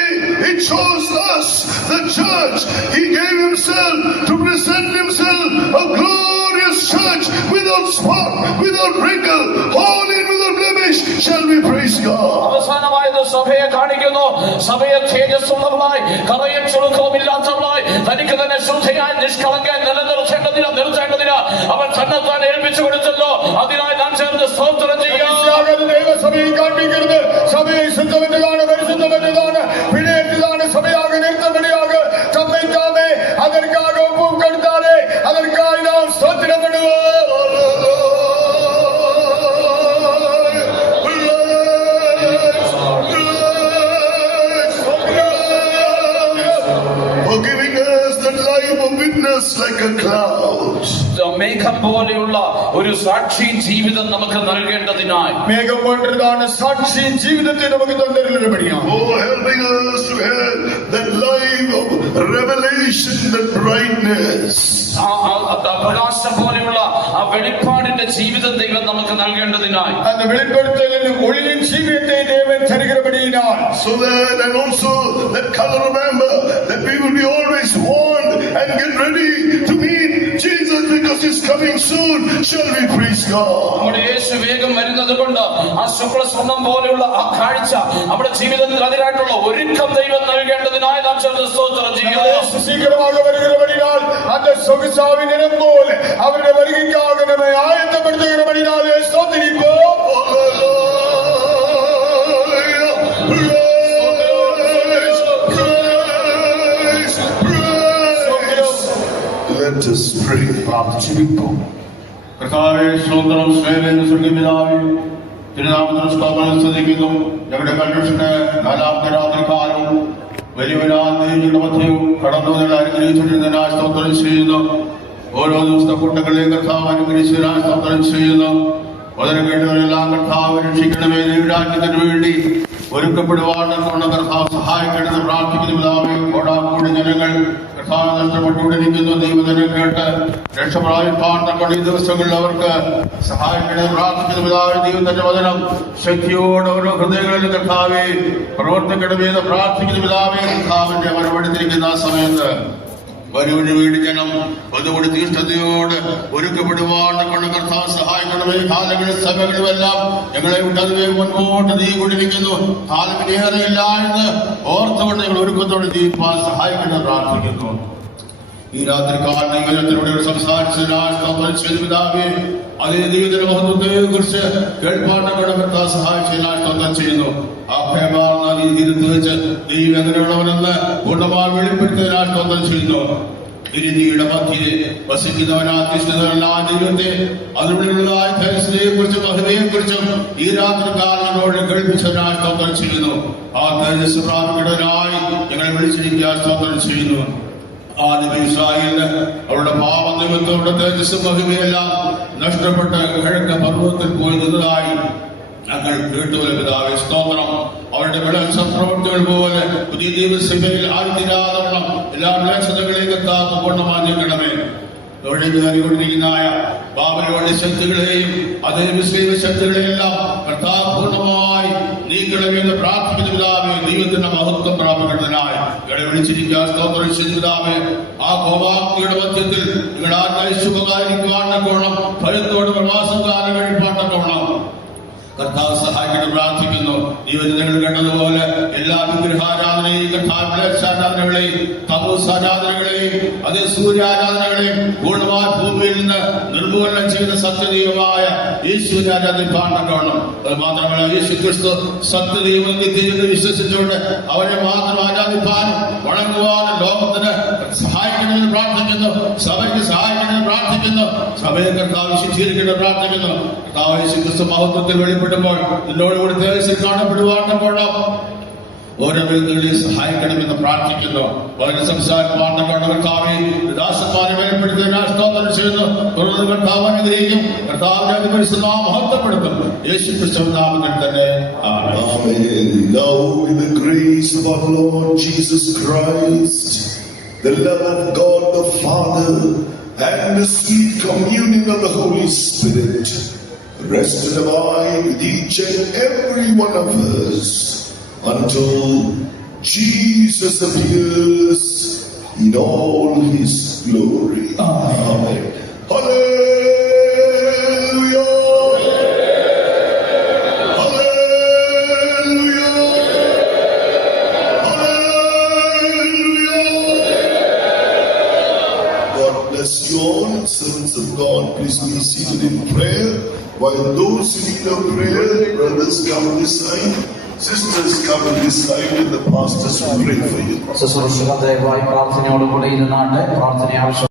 it shows us, the church, he gave himself to present himself a glorious church without spot, without wrinkle, holy and without blemish. Shall we praise God? അവസാനമായത് സഭയെ കാണിക്കുന്നു. സഭയെ തേജസ്സുള്ളവളായി, കറയും ചുളുക്കവും ഇല്ലാത്തവളായി, തനിക്ക് തന്നെ ശുദ്ധയായി നിഷ്കളങ്കയായി നിർത്തേണ്ടതിന് അവൻ തന്നെത്താൻ ഏൽപ്പിച്ചു കൊടുത്തല്ലോ. അതിനായി നാം ചേർന്ന് സ്തോത്രം ചെയ്യാം. ദൈവ സഭയെ കാண்பிக்கிறது. சபையை சுத்தமென்றதான பரிசுத்தமென்றதான பிழையற்றதான சபையாக நிறுத்தபடியாக தம்மை தாமே அதற்காக ஒப்பு கொடுத்தாரே, அதற்காக நாம் ஸ்தோத்திரம் பண்ணுவோம். For giving us the life of witness like a cloud. മേഘം പോലെയുള്ള ഒരു സാക്ഷി ജീവിതം നമുക്ക് നൽകേണ്ടതിനായി, மேகம் போன்றதான சாட்சி ஜீவிதத்தை நமக்கு தந்தருளும்படியாக, Oh, helping us to have that life of revelation, that brightness. പ്രകാശം പോലെയുള്ള ആ വെളിപ്പാടിന്റെ ജീവിതം ദൈവം നമുക്ക് നൽകേണ്ടതിനായി, அந்த வெளிப்படுத்தலின் ஒளியின் ஜீவியத்தை தேவன் தருகிறபடியினால், So that, and also that color of amber, that we will be always warned and get ready to meet Jesus because he's coming soon. Shall we praise God? നമ്മുടെ യേശു വേഗം വരുന്നത് കൊണ്ട് ആ ശുക്ല സ്വർണം പോലെയുള്ള ആ കാഴ്ച നമ്മുടെ ജീവിതത്തിൽ അതിനായിട്ടുള്ള ഒരുക്കം ദൈവം നൽകേണ്ടതിനായി നാം ചേർന്ന് സ്തോത്രം ചെയ്യുക. இயேசு சீக்கிரமாக வருகிறபடினால் அந்த சொகுசாவின் நிறம் போல அவருடைய வருகைக்காக நம்மை ஆயத்தப்படுத்துகிறபடினாலே ஸ்தோத்திரிப்போம். Let us pray. കർത്താവേ, സ്തോത്രം. സ്നേഹം സ്വർഗ്ഗപിതാവേ, തിരുനാമത്തിന് സ്തോത്രം സ്തുതിക്കുന്നു. ഞങ്ങളുടെ കൺവെൻഷന് നാലാമത്തെ രാത്രികാലവും വലിയവരാജ്ഞയുടെ മധ്യവും കടന്നു വന്ന് അനുഗ്രഹിച്ചിരുന്നതിനായി സ്തോത്രം ചെയ്യുന്നു. ഓരോ ദിവസത്തെ കൂട്ടങ്ങളിലെ കർത്താവ് അനുഗ്രഹിച്ചതിനായി സ്തോത്രം ചെയ്യുന്നു. വചനം കേട്ടവരെല്ലാം കർത്താവ് രക്ഷിക്കണമേ, ദൈവരാജ്യത്തിന് വേണ്ടി ഒരുക്കപ്പെടുവാൻ കർത്താവ് സഹായിക്കണമെന്ന് പ്രാർത്ഥിക്കുന്ന പിതാവേ, ഓടാക്കൂടി ജനങ്ങൾ കർത്താവ് നഷ്ടപ്പെട്ടുകൊണ്ടിരിക്കുന്നു. ദൈവത്തിനെ കേട്ട് രക്ഷപ്രാപിപ്പാൻ തക്ക ഈ ദിവസങ്ങളിൽ അവർക്ക് സഹായിക്കണേ പ്രാർത്ഥിക്കുന്ന പിതാവേ. ദൈവത്തിന്റെ വചനം ശക്തിയോടെ ഓരോ ഹൃദയങ്ങളിലും കർത്താവെ പ്രവർത്തിക്കണമെന്ന് പ്രാർത്ഥിക്കുന്ന പിതാവേ. കർത്താവിന്റെ വരവെടുത്തിരിക്കുന്ന ആ സമയത്ത് വരുവഴി വീട് ജനം അതുകൊണ്ട് തീഷ്ണതയോട് ഒരുക്കപ്പെടുവാൻ കൊണ്ട് കർത്താവ് സഹായിക്കണമേ. കാലങ്ങളിൽ സഭകളുമെല്ലാം ഞങ്ങളെ വിട്ടതുവേ മുൻപോട്ട് നീങ്ങിക്കൊണ്ടിരിക്കുന്നു. കാലങ്ങളേറെയില്ല എന്ന് ഓർത്തുകൊണ്ട് ഞങ്ങൾ ഒരുക്കത്തോടെ ജീവിപ്പാൻ സഹായിക്കണം പ്രാർത്ഥിക്കുന്നു. ഈ രാത്രി കാലത്തിലൂടെ സംസാരിച്ച പിതാവേ, അതേ ദൈവത്തിന്റെ മഹത്വത്തെ കുറിച്ച് കേൾപ്പാൻ കർത്താവ് സഹായിച്ചതിനായി ചെയ്യുന്നു. ആ ഭയമാർന്ന തീരത്ത് വെച്ച് ദൈവം എങ്ങനെയുള്ളവനെന്ന് പൂർണ്ണമായി വെളിപ്പെടുത്തിയതിനായി ചെയ്യുന്നു. ഗിരിനിയുടെ മധ്യേ വസിക്കുന്നവനാ ദൈവത്തെ അതിനുള്ളിലുള്ളതായ ധനസ്ഥിതിയെ കുറിച്ചും മഹിമയെ കുറിച്ചും ഈ രാത്രി കാലങ്ങളോട് കേൾപ്പിച്ചതിനായി സ്തോത്രം ചെയ്യുന്നു. ആ തേജസ് പ്രാപിക്കുന്നതിനായി ഞങ്ങൾ വിളിച്ചിരിക്കാൻ സ്തോത്രം ചെയ്യുന്നു. ആ നബി ഇസ്രായേലിന് അവരുടെ പാപനിമിത്തം അവരുടെ തേജസ് മഹിമയെല്ലാം നഷ്ടപ്പെട്ട് കിഴക്ക് പർവ്വതത്തിൽ പോയി നിന്നതായി ഞങ്ങൾ കേട്ടുപോലെ പിതാവേ സ്തോത്രം. അവരുടെ പ്രവൃത്തികൾ പോലെ പുതിയ ദൈവസഭയിൽ ആഴ്ത്തിരാതവണ്ണം എല്ലാ വിളക്ഷതകളെയും കർത്താവ് പൂർണ്ണമാക്കണമേ. തൊഴിലുകാരികൊണ്ടിരിക്കുന്ന ബാബലോണിയ ശക്തികളെയും അതേ മുസ്ലിം ശക്തികളെയെല്ലാം കർത്താവ് പൂർണ്ണമായി നീക്കണമെന്ന് പ്രാർത്ഥിക്കുന്ന പിതാവേ. ദൈവത്തിന്റെ മഹത്വം പ്രാപിക്കുന്നതിനായി ഇവിടെ വിളിച്ചിരിക്കാൻ സ്തോത്രം ചെയ്ത പിതാവേ. ആ കോപാഗ്നിയുടെ മധ്യത്തിൽ നിങ്ങളുടെ ആത്മൈശുഖമായിരിക്കുവാനൊക്കെ ഭയത്തോട് പ്രവാസം കാലം കഴിപ്പാട്ടൊക്കെ കർത്താവ് സഹായിക്കണം പ്രാർത്ഥിക്കുന്നു. ദൈവജനങ്ങൾ കണ്ടതുപോലെ എല്ലാ വിഗ്രഹാരാധനയും കർത്താവിളേശാരാധനകളെയും തപൂസാരാധനകളെയും അതേ സൂര്യാരാധനകളെയും പൂർണ്ണമായ ഭൂമിയിൽ നിന്ന് നിർമൂലനം ചെയ്ത സത്യദൈവമായ യേശുവിനെ ആരാധിപ്പാണ്ടക്കണം. അത് മാത്രമല്ല യേശു ക്രിസ്തു സത്യദൈവം നിത്യജീവിതം വിശ്വസിച്ചുകൊണ്ട് അവരെ മാത്രം ആരാധിപ്പാനും വണങ്ങുവാനും ലോകത്തിന് സഹായിക്കണമെന്ന് പ്രാർത്ഥിക്കുന്നു. സഭയ്ക്ക് സഹായിക്കണമെന്ന് പ്രാർത്ഥിക്കുന്നു. സഭയെ കർത്താവ് ശുദ്ധീകരിക്കണമെന്ന് പ്രാർത്ഥിക്കുന്നു. കർത്താവ് യേശു ക്രിസ്തു മഹത്വത്തിൽ വെളിപ്പെടുമ്പോൾ നിന്നോടുകൂടി തേജസ്സിൽ കാണപ്പെടുവാണ്ടോളം ഓരോ വ്യക്തികളെയും സഹായിക്കണമെന്ന് പ്രാർത്ഥിക്കുന്നു. വളരെ സംസാരിപ്പാണ്ടോളം കർത്താവെ ദാസന്മാരെ വെളിപ്പെടുത്തിയതിനാൽ സ്തോത്രം ചെയ്യുന്നു. തുടർന്ന് കർത്താവ് അനുഗ്രഹിക്കും. കർത്താവിനെ അതിപരിശുദ്ധ മഹത്വപ്പെടുത്തും. യേശു ക്രിസ്തു നാമത്തിൽ തന്നെ Amen. Now in the grace of our Lord Jesus Christ, the love of God the Father, and the sweet communion of the Holy Spirit rest and abide with each and every one of us until Jesus appears in all his glory. Amen. Hallelujah. Servants of God, please be seated in prayer. While those who need a prayer, brothers come this side, sisters come this side, and the pastors will pray for you. ശുശ്രൂഷകർ ദയവായി പ്രാർത്ഥനയോടുകൂടി ഇരുന്നാട്ടെ. പ്രാർത്ഥന ആവശ്യം